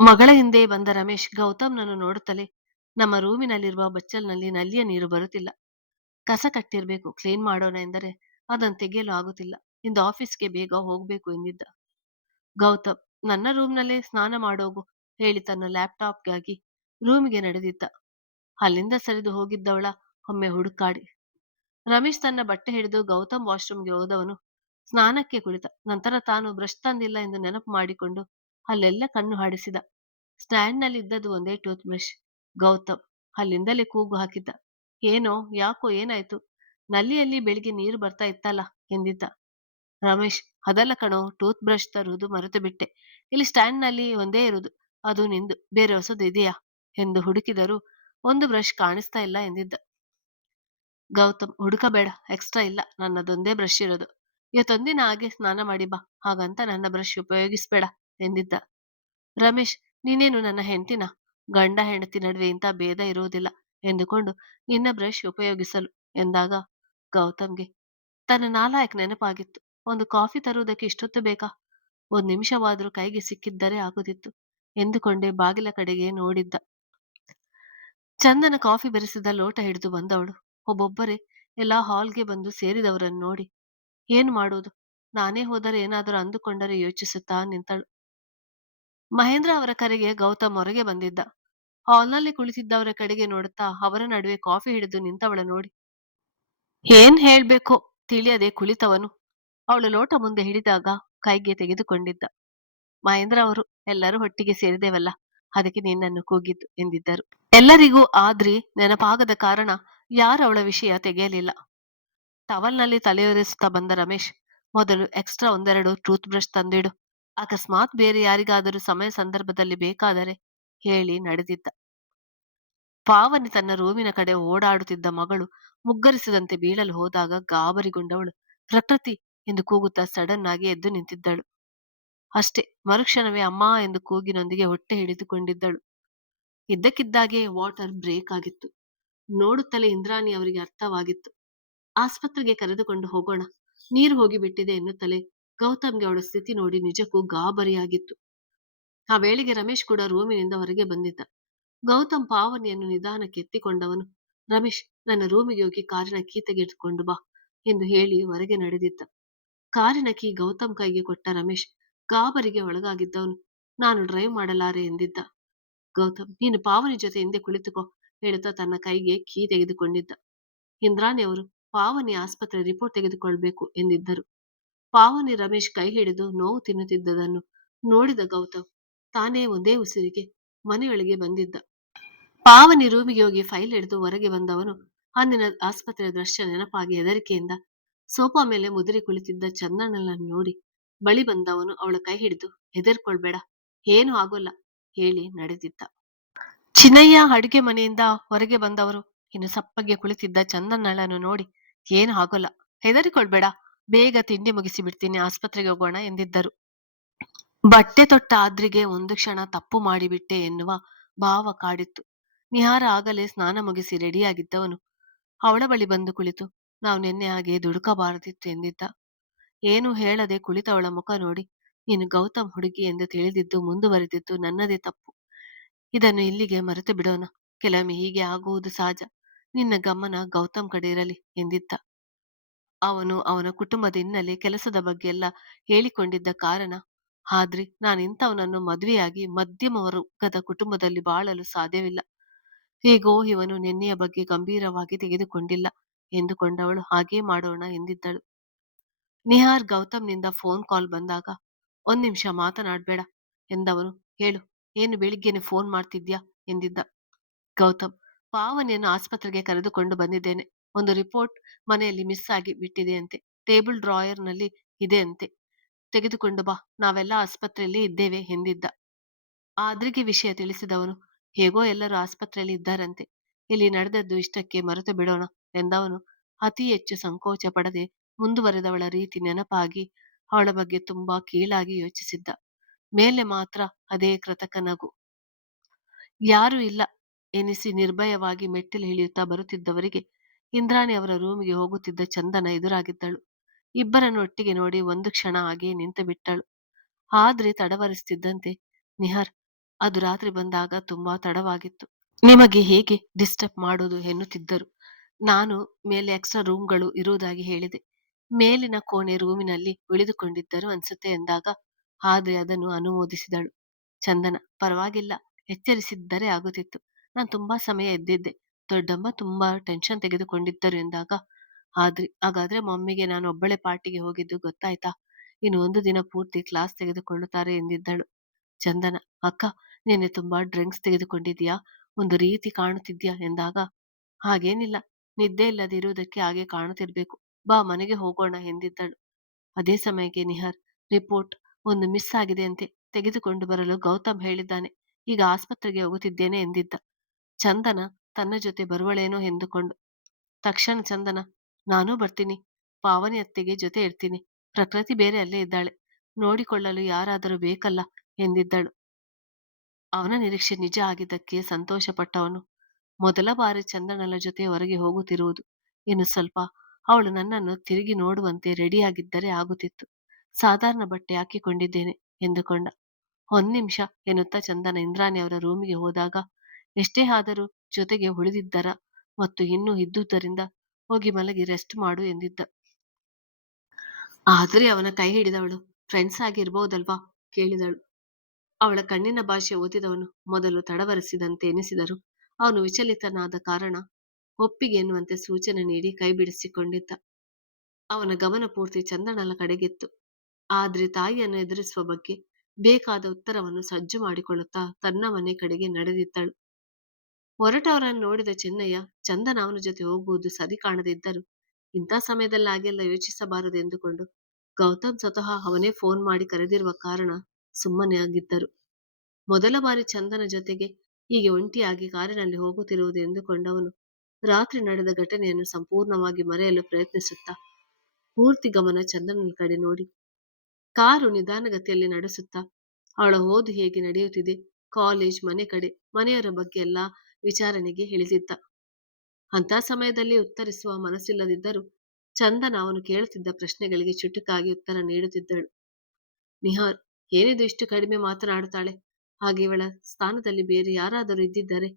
ಮಗಳ ಹಿಂದೆ ಬಂದ ರಮೇಶ್ ಗೌತಮ್ನನ್ನು ನೋಡುತ್ತಲೇ, ನಮ್ಮ ರೂಮಿನಲ್ಲಿರುವ ಬಚ್ಚಲ್ನಲ್ಲಿ ನಲ್ಲಿಯ ನೀರು ಬರುತ್ತಿಲ್ಲ, ಕಸ ಕಟ್ಟಿರ್ಬೇಕು, ಕ್ಲೀನ್ ಮಾಡೋಣ ಎಂದರೆ ಅದನ್ನು ತೆಗೆಯಲು ಆಗುತ್ತಿಲ್ಲ, ಇಂದು ಆಫೀಸ್ಗೆ ಬೇಗ ಹೋಗ್ಬೇಕು ಎಂದಿದ್ದ. ಗೌತಮ್, ನನ್ನ ರೂಮ್ನಲ್ಲೇ ಸ್ನಾನ ಮಾಡೋಗು ಹೇಳಿ ತನ್ನ ಲ್ಯಾಪ್ಟಾಪ್ಗಾಗಿ ರೂಮಿಗೆ ನಡೆದಿದ್ದ. ಅಲ್ಲಿಂದ ಸರಿದು ಹೋಗಿದ್ದವಳ ಒಮ್ಮೆ ಹುಡುಕಾಡಿ ರಮೇಶ್ ತನ್ನ ಬಟ್ಟೆ ಹಿಡಿದು ಗೌತಮ್ ವಾಶ್ರೂಮ್ಗೆ ಹೋದವನು ಸ್ನಾನಕ್ಕೆ ಕುಳಿತ. ನಂತರ ತಾನು ಬ್ರಷ್ ತಂದಿಲ್ಲ ಎಂದು ನೆನಪು ಮಾಡಿಕೊಂಡು ಅಲ್ಲೆಲ್ಲ ಕಣ್ಣು ಹಾಡಿಸಿದ. ಸ್ಟ್ಯಾಂಡ್ನಲ್ಲಿ ಇದ್ದದ್ದು ಒಂದೇ ಟೂತ್ ಬ್ರಷ್. ಗೌತಮ್ ಅಲ್ಲಿಂದಲೇ ಕೂಗು ಹಾಕಿದ್ದ, ಏನೋ, ಯಾಕೋ, ಏನಾಯ್ತು? ನಲ್ಲಿಯಲ್ಲಿ ಬೆಳಿಗ್ಗೆ ನೀರು ಬರ್ತಾ ಇತ್ತಲ್ಲ ಎಂದಿದ್ದ. ರಮೇಶ್, ಅದಲ್ಲ ಕಣೋ, ಟೂತ್ ಬ್ರಷ್ ತರುವುದು ಮರೆತು ಬಿಟ್ಟೆ, ಇಲ್ಲಿ ಸ್ಟ್ಯಾಂಡ್ನಲ್ಲಿ ಒಂದೇ ಇರುವುದು, ಅದು ನಿಂದು, ಬೇರೆ ಹೊಸದು ಇದೆಯಾ ಎಂದು ಹುಡುಕಿದರೂ ಒಂದು ಬ್ರಷ್ ಕಾಣಿಸ್ತಾ ಇಲ್ಲ ಎಂದಿದ್ದ. ಗೌತಮ್, ಹುಡುಕಬೇಡ, ಎಕ್ಸ್ಟ್ರಾ ಇಲ್ಲ, ನನ್ನದೊಂದೇ ಬ್ರಷ್ ಇರೋದು, ಇವತ್ತೊಂದಿನ ಹಾಗೆ ಸ್ನಾನ ಮಾಡಿ ಬಾ, ಹಾಗಂತ ನನ್ನ ಬ್ರಷ್ ಉಪಯೋಗಿಸ್ಬೇಡ ಎಂದಿದ್ದ. ರಮೇಶ್, ನೀನೇನು ನನ್ನ ಹೆಂಡತಿನ? ಗಂಡ ಹೆಂಡತಿ ನಡುವೆ ಇಂಥ ಭೇದ ಇರುವುದಿಲ್ಲ ಎಂದುಕೊಂಡು ನಿನ್ನ ಬ್ರಷ್ ಉಪಯೋಗಿಸಲು ಎಂದಾಗ ಗೌತಮ್ಗೆ ತನ್ನ ನಾಲಾಯಕ್ ನೆನಪಾಗಿತ್ತು. ಒಂದು ಕಾಫಿ ತರುವುದಕ್ಕೆ ಇಷ್ಟೊತ್ತು ಬೇಕಾ? ಒಂದು ನಿಮಿಷವಾದರೂ ಕೈಗೆ ಸಿಕ್ಕಿದ್ದರೆ ಆಗುತ್ತಿತ್ತು ಎಂದುಕೊಂಡೇ ಬಾಗಿಲ ಕಡೆಗೆ ನೋಡಿದ್ದ. ಚಂದನ ಕಾಫಿ ಬೆರೆಸಿದ ಲೋಟ ಹಿಡಿದು ಬಂದವಳು ಒಬ್ಬೊಬ್ಬರೇ ಎಲ್ಲಾ ಹಾಲ್ಗೆ ಬಂದು ಸೇರಿದವರನ್ನು ನೋಡಿ ಏನು ಮಾಡುವುದು, ನಾನೇ ಹೋದರೆ ಏನಾದರೂ ಅಂದುಕೊಂಡರೆ ಯೋಚಿಸುತ್ತಾ ನಿಂತಳು. ಮಹೇಂದ್ರ ಅವರ ಕರೆಗೆ ಗೌತಮ್ ಹೊರಗೆ ಬಂದಿದ್ದ. ಹಾಲ್ನಲ್ಲಿ ಕುಳಿತಿದ್ದವರ ಕಡೆಗೆ ನೋಡುತ್ತಾ ಅವರ ನಡುವೆ ಕಾಫಿ ಹಿಡಿದು ನಿಂತವಳ ನೋಡಿ ಏನ್ ಹೇಳ್ಬೇಕೋ ತಿಳಿಯದೆ ಕುಳಿತವನು ಅವಳು ಲೋಟ ಮುಂದೆ ಹಿಡಿದಾಗ ಕೈಗೆ ತೆಗೆದುಕೊಂಡಿದ್ದ. ಮಹೇಂದ್ರ ಅವರು, ಎಲ್ಲರೂ ಒಟ್ಟಿಗೆ ಸೇರಿದೆವಲ್ಲ, ಅದಕ್ಕೆ ನಿನ್ನನ್ನು ಕೂಗಿದ್ದು ಎಂದಿದ್ದರು. ಎಲ್ಲರಿಗೂ ಆದ್ರಿ ನೆನಪಾಗದ ಕಾರಣ ಯಾರು ಅವಳ ವಿಷಯ ತೆಗೆಯಲಿಲ್ಲ. ಟವಲ್ನಲ್ಲಿ ತಲೆಯೊರೆಸುತ್ತಾ ಬಂದ ರಮೇಶ್, ಮೊದಲು ಎಕ್ಸ್ಟ್ರಾ ಒಂದೆರಡು ಟೂತ್ ಬ್ರಷ್ ತಂದಿಡು, ಅಕಸ್ಮಾತ್ ಬೇರೆ ಯಾರಿಗಾದರೂ ಸಮಯ ಸಂದರ್ಭದಲ್ಲಿ ಬೇಕಾದರೆ ಹೇಳಿ ನಡೆದಿದ್ದ. ಪಾವನಿ ತನ್ನ ರೂಮಿನ ಕಡೆ ಓಡಾಡುತ್ತಿದ್ದ ಮಗಳು ಮುಗ್ಗರಿಸದಂತೆ ಬೀಳಲು ಹೋದಾಗ ಗಾಬರಿಗೊಂಡವಳು ಪ್ರಕೃತಿ ಎಂದು ಕೂಗುತ್ತಾ ಸಡನ್ ಆಗಿ ಎದ್ದು ನಿಂತಿದ್ದಳು. ಅಷ್ಟೇ, ಮರುಕ್ಷಣವೇ ಅಮ್ಮ ಎಂದು ಕೂಗಿನೊಂದಿಗೆ ಹೊಟ್ಟೆ ಹಿಡಿದುಕೊಂಡಿದ್ದಳು. ಇದ್ದಕ್ಕಿದ್ದಾಗೆ ವಾಟರ್ ಬ್ರೇಕ್ ಆಗಿತ್ತು. ನೋಡುತ್ತಲೇ ಇಂದ್ರಾಣಿ ಅವರಿಗೆ ಅರ್ಥವಾಗಿತ್ತು. ಆಸ್ಪತ್ರೆಗೆ ಕರೆದುಕೊಂಡು ಹೋಗೋಣ, ನೀರು ಹೋಗಿಬಿಟ್ಟಿದೆ ಎನ್ನುತ್ತಲೇ ಗೌತಮ್ಗೆ ಅವಳ ಸ್ಥಿತಿ ನೋಡಿ ನಿಜಕ್ಕೂ ಗಾಬರಿಯಾಗಿತ್ತು. ಆ ವೇಳೆಗೆ ರಮೇಶ್ ಕೂಡ ರೂಮಿನಿಂದ ಹೊರಗೆ ಬಂದಿದ್ದ. ಗೌತಮ್ ಪಾವನಿಯನ್ನು ನಿಧಾನಕ್ಕೆ ಎತ್ತಿಕೊಂಡವನು, ರಮೇಶ್, ನನ್ನ ರೂಮಿಗೆ ಹೋಗಿ ಕಾರಿನ ಕೀ ತೆಗೆದುಕೊಂಡು ಬಾ ಎಂದು ಹೇಳಿ ಹೊರಗೆ ನಡೆದಿದ್ದ. ಕಾರಿನ ಕೀ ಗೌತಮ್ ಕೈಗೆ ಕೊಟ್ಟ ರಮೇಶ್ ಗಾಬರಿಗೆ ಒಳಗಾಗಿದ್ದವನು, ನಾನು ಡ್ರೈವ್ ಮಾಡಲಾರೆ ಎಂದಿದ್ದ. ಗೌತಮ್, ನೀನು ಪಾವನಿ ಜೊತೆ ಹಿಂದೆ ಕುಳಿತುಕೋ ಹೇಳುತ್ತಾ ತನ್ನ ಕೈಗೆ ಕೀ ತೆಗೆದುಕೊಂಡಿದ್ದ. ಇಂದ್ರಾಣಿ ಅವರು ಪಾವನಿ ಆಸ್ಪತ್ರೆ ರಿಪೋರ್ಟ್ ತೆಗೆದುಕೊಳ್ಬೇಕು ಎಂದಿದ್ದರು. ಪಾವನಿ ರಮೇಶ್ ಕೈ ಹಿಡಿದು ನೋವು ತಿನ್ನುತ್ತಿದ್ದುದನ್ನು ನೋಡಿದ ಗೌತಮ್ ತಾನೇ ಒಂದೇ ಉಸಿರಿಗೆ ಮನೆಯೊಳಗೆ ಬಂದಿದ್ದ. ಪಾವನಿ ರೂಮಿಗೆ ಹೋಗಿ ಫೈಲ್ ಹಿಡಿದು ಹೊರಗೆ ಬಂದವನು ಅಂದಿನ ಆಸ್ಪತ್ರೆಯ ದೃಶ್ಯ ನೆನಪಾಗಿ ಹೆದರಿಕೆಯಿಂದ ಸೋಫಾ ಮೇಲೆ ಮುದುರಿ ಕುಳಿತಿದ್ದ ಚಂದನನ್ನು ನೋಡಿ ಬಳಿ ಬಂದವನು ಅವಳ ಕೈ ಹಿಡಿದು, ಹೆದರ್ಕೊಳ್ಬೇಡ, ಏನೂ ಆಗೋಲ್ಲ ಹೇಳಿ ನಡೆದಿದ್ದ. ಚಿನ್ನಯ್ಯ ಅಡುಗೆ ಮನೆಯಿಂದ ಹೊರಗೆ ಬಂದವರು ಇನ್ನು ಸಪ್ಪಗೆ ಕುಳಿತಿದ್ದ ಚಂದನಳನ್ನು ನೋಡಿ, ಏನು ಆಗೋಲ್ಲ, ಹೆದರಿಕೊಳ್ಬೇಡ, ಬೇಗ ತಿಂಡಿ ಮುಗಿಸಿ ಬಿಡ್ತೀನಿ, ಆಸ್ಪತ್ರೆಗೆ ಹೋಗೋಣ ಎಂದಿದ್ದರು. ಬಟ್ಟೆ ತೊಟ್ಟ ಆದ್ರಿಗೆ ಒಂದು ಕ್ಷಣ ತಪ್ಪು ಮಾಡಿಬಿಟ್ಟೆ ಎನ್ನುವ ಭಾವ ಕಾಡಿತ್ತು. ನಿಹಾರ ಆಗಲೇ ಸ್ನಾನ ಮುಗಿಸಿ ರೆಡಿಯಾಗಿದ್ದವನು ಅವಳ ಬಳಿ ಬಂದು ಕುಳಿತು, ನಾವು ನಿನ್ನೆ ಹಾಗೆ ದುಡುಕಬಾರದಿತ್ತು ಎಂದಿದ್ದ. ಏನು ಹೇಳದೆ ಕುಳಿತವಳ ಮುಖ ನೋಡಿ, ನೀನು ಗೌತಮ್ ಹುಡುಗಿ ಎಂದು ತಿಳಿದಿದ್ದು ಮುಂದುವರೆದಿದ್ದು ನನ್ನದೇ ತಪ್ಪು. ಇದನ್ನು ಇಲ್ಲಿಗೆ ಮರೆತು ಬಿಡೋಣ. ಕೆಲವೊಮ್ಮೆ ಹೀಗೆ ಆಗುವುದು ಸಹಜ. ನಿನ್ನ ಗಮನ ಗೌತಮ್ ಕಡೆ ಇರಲಿ ಎಂದಿದ್ದ. ಅವನು ಅವನ ಕುಟುಂಬದ ಹಿನ್ನೆಲೆ, ಕೆಲಸದ ಬಗ್ಗೆ ಎಲ್ಲ ಹೇಳಿಕೊಂಡಿದ್ದ ಕಾರಣ, ಆದ್ರೆ ನಾನು ಇಂಥವನನ್ನು ಮದುವೆಯಾಗಿ ಮಧ್ಯಮ ವರ್ಗದ ಕುಟುಂಬದಲ್ಲಿ ಬಾಳಲು ಸಾಧ್ಯವಿಲ್ಲ. ಹೇಗೋ ಇವನು ನಿನ್ನೆಯ ಬಗ್ಗೆ ಗಂಭೀರವಾಗಿ ತೆಗೆದುಕೊಂಡಿಲ್ಲ ಎಂದುಕೊಂಡವಳು ಹಾಗೇ ಮಾಡೋಣ ಎಂದಿದ್ದಳು. ನಿಹಾರ್ ಗೌತಮ್ನಿಂದ ಫೋನ್ ಕಾಲ್ ಬಂದಾಗ, ಒಂದ್ ನಿಮಿಷ ಮಾತನಾಡ್ಬೇಡ ಎಂದವನು, ಹೇಳು, ಏನು ಬೆಳಿಗ್ಗೆನೆ ಫೋನ್ ಮಾಡ್ತಿದ್ಯಾ ಎಂದಿದ್ದ. ಗೌತಮ್, ಪಾವನಿಯನ್ನು ಆಸ್ಪತ್ರೆಗೆ ಕರೆದುಕೊಂಡು ಬಂದಿದ್ದೇನೆ. ಒಂದು ರಿಪೋರ್ಟ್ ಮನೆಯಲ್ಲಿ ಮಿಸ್ ಆಗಿ ಬಿಟ್ಟಿದೆ ಅಂತೆ. ಟೇಬಲ್ ಡ್ರಾಯರ್ ನಲ್ಲಿ ಇದೆ ಅಂತೆ. ತೆಗೆದುಕೊಂಡು ಬಾ, ನಾವೆಲ್ಲ ಆಸ್ಪತ್ರೆಯಲ್ಲಿ ಇದ್ದೇವೆ ಎಂದಿದ್ದ. ಆದ್ರಿಗೆ ವಿಷಯ ತಿಳಿಸಿದವನು, ಹೇಗೋ ಎಲ್ಲರೂ ಆಸ್ಪತ್ರೆಯಲ್ಲಿ ಇದ್ದಾರಂತೆ, ಇಲ್ಲಿ ನಡೆದದ್ದು ಇಷ್ಟಕ್ಕೆ ಮರೆತು ಬಿಡೋಣ ಎಂದವನು ಅತಿ ಹೆಚ್ಚು ಸಂಕೋಚ ಪಡದೆ ಮುಂದುವರೆದವಳ ರೀತಿ ನೆನಪಾಗಿ ಅವಳ ಬಗ್ಗೆ ತುಂಬಾ ಕೀಳಾಗಿ ಯೋಚಿಸಿದ್ದ. ಮೇಲೆ ಮಾತ್ರ ಅದೇ ಕೃತಕ ನಗು. ಯಾರೂ ಇಲ್ಲ ಎನಿಸಿ ನಿರ್ಭಯವಾಗಿ ಮೆಟ್ಟಿಲು ಇಳಿಯುತ್ತಾ ಬರುತ್ತಿದ್ದವರಿಗೆ ಇಂದ್ರಾಣಿ ಅವರ ರೂಮಿಗೆ ಹೋಗುತ್ತಿದ್ದ ಚಂದನ ಎದುರಾಗಿದ್ದಳು. ಇಬ್ಬರನ್ನು ಒಟ್ಟಿಗೆ ನೋಡಿ ಒಂದು ಕ್ಷಣ ಹಾಗೆ ನಿಂತು ಬಿಟ್ಟಳು. ಆದ್ರೆ ತಡವರಿಸುತ್ತಿದ್ದಂತೆ, ನಿಹಾರ್, ಅದು ರಾತ್ರಿ ಬಂದಾಗ ತುಂಬಾ ತಡವಾಗಿತ್ತು. ನಿಮಗೆ ಹೇಗೆ ಡಿಸ್ಟರ್ಬ್ ಮಾಡೋದು ಎನ್ನುತ್ತಿದ್ದರು. ನಾನು ಮೇಲೆ ಎಕ್ಸ್ಟ್ರಾ ರೂಮ್ಗಳು ಇರುವುದಾಗಿ ಹೇಳಿದೆ. ಮೇಲಿನ ಕೋಣೆ ರೂಮಿನಲ್ಲಿ ಉಳಿದುಕೊಂಡಿದ್ದರು ಅನ್ಸುತ್ತೆ ಎಂದಾಗ, ಆದ್ರೆ ಅದನ್ನು ಅನುಮೋದಿಸಿದಳು ಚಂದನ. ಪರವಾಗಿಲ್ಲ, ಎಚ್ಚರಿಸಿದ್ದರೆ ಆಗುತ್ತಿತ್ತು. ನಾನು ತುಂಬಾ ಸಮಯ ಎದ್ದಿದ್ದೆ. ದೊಡ್ಡಮ್ಮ ತುಂಬಾ ಟೆನ್ಷನ್ ತೆಗೆದುಕೊಂಡಿದ್ದರು ಎಂದಾಗ, ಹಾಗಾದ್ರೆ ಮಮ್ಮಿಗೆ ನಾನು ಒಬ್ಬಳೆ ಪಾರ್ಟಿಗೆ ಹೋಗಿದ್ದು ಗೊತ್ತಾಯ್ತಾ? ಇನ್ನು ಒಂದು ದಿನ ಪೂರ್ತಿ ಕ್ಲಾಸ್ ತೆಗೆದುಕೊಳ್ಳುತ್ತಾರೆ ಎಂದಿದ್ದಳು ಚಂದನ. ಅಕ್ಕ, ನಿನ್ನೆ ತುಂಬಾ ಡ್ರಿಂಕ್ಸ್ ತೆಗೆದುಕೊಂಡಿದ್ಯಾ, ಒಂದು ರೀತಿ ಕಾಣುತ್ತಿದ್ಯಾ ಎಂದಾಗ, ಹಾಗೇನಿಲ್ಲ, ನಿದ್ದೆ ಇಲ್ಲದೆ ಇರುವುದಕ್ಕೆ ಹಾಗೆ ಕಾಣುತ್ತಿರ್ಬೇಕು, ಬಾ ಮನೆಗೆ ಹೋಗೋಣ ಎಂದಿದ್ದಳು. ಅದೇ ಸಮಯಕ್ಕೆ ನಿಹಾರ್, ರಿಪೋರ್ಟ್ ಒಂದು ಮಿಸ್ ಆಗಿದೆ ಅಂತೆ, ತೆಗೆದುಕೊಂಡು ಬರಲು ಗೌತಮ್ ಹೇಳಿದ್ದಾನೆ, ಈಗ ಆಸ್ಪತ್ರೆಗೆ ಹೋಗುತ್ತಿದ್ದೇನೆ ಎಂದಿದ್ದ. ಚಂದನ ತನ್ನ ಜೊತೆ ಬರುವಳೇನೋ ಎಂದುಕೊಂಡು ತಕ್ಷಣ ಚಂದನ, ನಾನೂ ಬರ್ತೀನಿ, ಪಾವನಿ ಅತ್ತೆಗೆ ಜೊತೆ ಇರ್ತೀನಿ, ಪ್ರಕೃತಿ ಬೇರೆ ಅಲ್ಲೇ ಇದ್ದಾಳೆ, ನೋಡಿಕೊಳ್ಳಲು ಯಾರಾದರೂ ಬೇಕಲ್ಲ ಎಂದಿದ್ದಳು. ಅವನ ನಿರೀಕ್ಷೆ ನಿಜ ಆಗಿದ್ದಕ್ಕೆ ಸಂತೋಷಪಟ್ಟವನು, ಮೊದಲ ಬಾರಿ ಚಂದನಳ ಜೊತೆ ಹೊರಗೆ ಹೋಗುತ್ತಿರುವುದು. ಇನ್ನು ಸ್ವಲ್ಪ ಅವಳು ನನ್ನನ್ನು ತಿರುಗಿ ನೋಡುವಂತೆ ರೆಡಿಯಾಗಿದ್ದರೆ ಆಗುತ್ತಿತ್ತು. ಸಾಧಾರಣ ಬಟ್ಟೆ ಹಾಕಿಕೊಂಡಿದ್ದೇನೆ ಎಂದುಕೊಂಡ. ಒಂದ್ ನಿಮಿಷ ಎನ್ನುತ್ತಾ ಚಂದನ ಇಂದ್ರಾಣಿ ಅವರ ರೂಮಿಗೆ ಹೋದಾಗ, ಎಷ್ಟೇ ಆದರೂ ಜೊತೆಗೆ ಉಳಿದಿದ್ದರ ಮತ್ತು ಇನ್ನೂ ಇದ್ದುದರಿಂದ ಹೋಗಿ ಮಲಗಿ ರೆಸ್ಟ್ ಮಾಡು ಎಂದಿದ್ದ. ಆದ್ರೆ ಅವನ ಕೈ ಹಿಡಿದವಳು, ಫ್ರೆಂಡ್ಸ್ ಆಗಿರ್ಬೋದಲ್ವಾ ಕೇಳಿದಳು. ಅವಳ ಕಣ್ಣಿನ ಭಾಷೆ ಓದಿದವನು ಮೊದಲು ತಡವರಿಸಿದಂತೆ ಎನಿಸಿದರು ಅವನು ವಿಚಲಿತನಾದ ಕಾರಣ ಒಪ್ಪಿಗೆ ಎನ್ನುವಂತೆ ಸೂಚನೆ ನೀಡಿ ಕೈ ಬಿಡಿಸಿಕೊಂಡಿದ್ದ. ಅವನ ಗಮನ ಪೂರ್ತಿ ಚಂದನಳ ಕಡೆಗಿತ್ತು. ಆದ್ರೆ ತಾಯಿಯನ್ನು ಎದುರಿಸುವ ಬಗ್ಗೆ ಬೇಕಾದ ಉತ್ತರವನ್ನು ಸಜ್ಜು ಮಾಡಿಕೊಳ್ಳುತ್ತಾ ತನ್ನ ಮನೆ ಕಡೆಗೆ ನಡೆದಿದ್ದಳು. ಹೊರಟವರನ್ನು ನೋಡಿದ ಚೆನ್ನಯ್ಯ, ಚಂದನ ಅವನ ಜೊತೆ ಹೋಗುವುದು ಸರಿ ಕಾಣದಿದ್ದರು ಇಂಥ ಸಮಯದಲ್ಲಿ ಹಾಗೆಲ್ಲ ಯೋಚಿಸಬಾರದು ಎಂದುಕೊಂಡು ಗೌತಮ್ ಸ್ವತಃ ಅವನೇ ಫೋನ್ ಮಾಡಿ ಕರೆದಿರುವ ಕಾರಣ ಸುಮ್ಮನೆ ಆಗಿದ್ದರು. ಮೊದಲ ಬಾರಿ ಚಂದನ ಜೊತೆಗೆ ಹೀಗೆ ಒಂಟಿಯಾಗಿ ಕಾರಿನಲ್ಲಿ ಹೋಗುತ್ತಿರುವುದು ಎಂದುಕೊಂಡವನು ರಾತ್ರಿ ನಡೆದ ಘಟನೆಯನ್ನು ಸಂಪೂರ್ಣವಾಗಿ ಮರೆಯಲು ಪ್ರಯತ್ನಿಸುತ್ತಾ ಪೂರ್ತಿ ಗಮನ ಚಂದನನ ಕಡೆ ನೋಡಿ, ಕಾರು ನಿಧಾನಗತಿಯಲ್ಲಿ ನಡೆಸುತ್ತಾ ಅವಳ ಓದು ಹೇಗೆ ನಡೆಯುತ್ತಿದೆ, ಕಾಲೇಜ್, ಮನೆ ಕಡೆ, ಮನೆಯವರ ಬಗ್ಗೆ ಎಲ್ಲ ವಿಚಾರಣೆಗೆ ಇಳಿದಿದ್ದ. ಅಂತ ಸಮಯದಲ್ಲಿ ಉತ್ತರಿಸುವ ಮನಸ್ಸಿಲ್ಲದಿದ್ದರೂ ಚಂದನ ಅವನು ಕೇಳುತ್ತಿದ್ದ ಪ್ರಶ್ನೆಗಳಿಗೆ ಚುಟುಕಾಗಿ ಉತ್ತರ ನೀಡುತ್ತಿದ್ದಳು. ನಿಹಾರ್, ಏನಿದು ಇಷ್ಟು ಕಡಿಮೆ ಮಾತನಾಡುತ್ತಾಳೆ, ಹಾಗೆ ಇವಳ ಸ್ಥಾನದಲ್ಲಿ ಬೇರೆ ಯಾರಾದರೂ ಇದ್ದಿದ್ದರೆ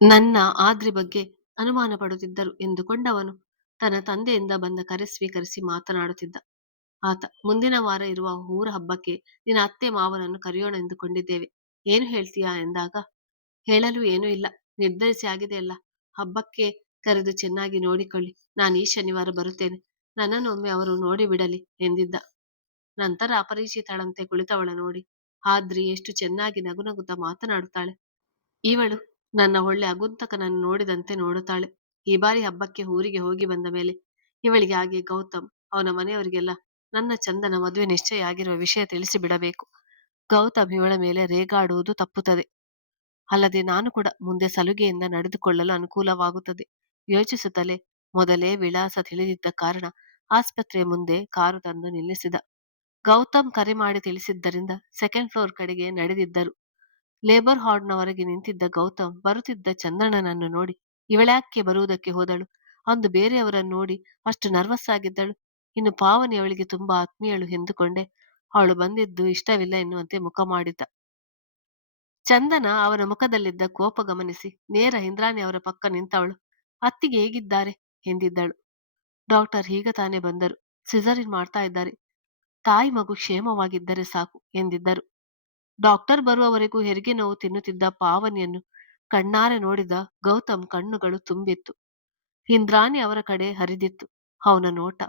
ನನ್ನ ಆದ್ರಿ ಬಗ್ಗೆ ಅನುಮಾನ ಪಡುತ್ತಿದ್ದರು ಎಂದುಕೊಂಡವನು ತನ್ನ ತಂದೆಯಿಂದ ಬಂದ ಕರೆ ಸ್ವೀಕರಿಸಿ ಮಾತನಾಡುತ್ತಿದ್ದ. ಆತ. ಮುಂದಿನ ವಾರ ಇರುವ ಊರ ಹಬ್ಬಕ್ಕೆ ನಿನ್ನ ಅತ್ತೆ ಮಾವನನ್ನು ಕರೆಯೋಣ ಎಂದುಕೊಂಡಿದ್ದೇವೆ. ಏನು ಹೇಳ್ತೀಯಾ ಎಂದಾಗ, ಹೇಳಲು ಏನೂ ಇಲ್ಲ. ನಿರ್ಧರಿಸಿ ಆಗಿದೆಯಲ್ಲ. ಹಬ್ಬಕ್ಕೆ ಕರೆದು ಚೆನ್ನಾಗಿ ನೋಡಿಕೊಳ್ಳಿ. ನಾನು ಈ ಶನಿವಾರ ಬರುತ್ತೇನೆ. ನನ್ನನ್ನು ಒಮ್ಮೆ ಅವರು ನೋಡಿ ಬಿಡಲಿ ಎಂದಿದ್ದ. ನಂತರ ಅಪರಿಚಿತಳಂತೆ ಕುಳಿತವಳ ನೋಡಿ, ಆದ್ರಿ ಎಷ್ಟು ಚೆನ್ನಾಗಿ ನಗುನಗುತ್ತಾ ಮಾತನಾಡುತ್ತಾಳೆ. ಇವಳು ನನ್ನ ಒಳ್ಳೆ ಆಗುಂತಕನನ್ನು ನೋಡಿದಂತೆ ನೋಡುತ್ತಾಳೆ. ಈ ಬಾರಿ ಹಬ್ಬಕ್ಕೆ ಊರಿಗೆ ಹೋಗಿ ಬಂದ ಮೇಲೆ ಇವಳಿಗೆ ಹಾಗೆ ಗೌತಮ್ ಅವನ ಮನೆಯವರಿಗೆಲ್ಲ ನನ್ನ ಚಂದನ ಮದುವೆ ನಿಶ್ಚಯ ಆಗಿರುವ ವಿಷಯ ತಿಳಿಸಿ ಬಿಡಬೇಕು. ಗೌತಮ್ ಇವಳ ಮೇಲೆ ರೇಗಾಡುವುದು ತಪ್ಪುತ್ತದೆ. ಅಲ್ಲದೆ ನಾನು ಕೂಡ ಮುಂದೆ ಸಲುಗೆಯಿಂದ ನಡೆದುಕೊಳ್ಳಲು ಅನುಕೂಲವಾಗುತ್ತದೆ. ಯೋಚಿಸುತ್ತಲೇ ಮೊದಲೇ ವಿಳಾಸ ತಿಳಿದಿದ್ದ ಕಾರಣ ಆಸ್ಪತ್ರೆಯ ಮುಂದೆ ಕಾರು ತಂದು ನಿಲ್ಲಿಸಿದ. ಗೌತಮ್ ಕರೆ ಮಾಡಿ ತಿಳಿಸಿದ್ದರಿಂದ ಸೆಕೆಂಡ್ ಫ್ಲೋರ್ ಕಡೆಗೆ ನಡೆದಿದ್ದರು. ಲೇಬರ್ ಹಾರ್ಡ್ನ ಹೊರಗೆ ನಿಂತಿದ್ದ ಗೌತಮ್ ಬರುತ್ತಿದ್ದ ಚಂದನನನ್ನು ನೋಡಿ, ಇವಳ್ಯಾಕೆ ಬರುವುದಕ್ಕೆ ಹೋದಳು? ಅಂದು ಬೇರೆಯವರನ್ನು ನೋಡಿ ಅಷ್ಟು ನರ್ವಸ್ ಆಗಿದ್ದಳು. ಇನ್ನು ಪಾವನಿ ಅವಳಿಗೆ ತುಂಬಾ ಆತ್ಮೀಯಳು ಎಂದುಕೊಂಡೆ. ಅವಳು ಬಂದಿದ್ದು ಇಷ್ಟವಿಲ್ಲ ಎನ್ನುವಂತೆ ಮುಖ ಮಾಡಿದ್ದ. ಚಂದನ ಅವನ ಮುಖದಲ್ಲಿದ್ದ ಕೋಪ ಗಮನಿಸಿ ನೇರ ಇಂದ್ರಾಣಿ ಅವರ ಪಕ್ಕ ನಿಂತವಳು. ಅತ್ತಿಗೆ ಹೇಗಿದ್ದಾರೆ ಎಂದಿದ್ದಳು. ಡಾಕ್ಟರ್ ಈಗ ತಾನೇ ಬಂದರು. ಸಿಸರಿನ್ ಮಾಡ್ತಾ ಇದ್ದಾರೆ. ತಾಯಿ ಮಗು ಕ್ಷೇಮವಾಗಿದ್ದರೆ ಸಾಕು ಎಂದಿದ್ದರು. ಡಾಕ್ಟರ್ ಬರುವವರೆಗೂ ಹೆರಿಗೆ ನೋವು ತಿನ್ನುತ್ತಿದ್ದ ಪಾವನಿಯನ್ನು ಕಣ್ಣಾರೆ ನೋಡಿದ ಗೌತಮ್ ಕಣ್ಣುಗಳು ತುಂಬಿತ್ತು. ಇಂದ್ರಾಣಿ ಅವರ ಕಡೆ ಹರಿದಿತ್ತು ಅವನ ನೋಟ.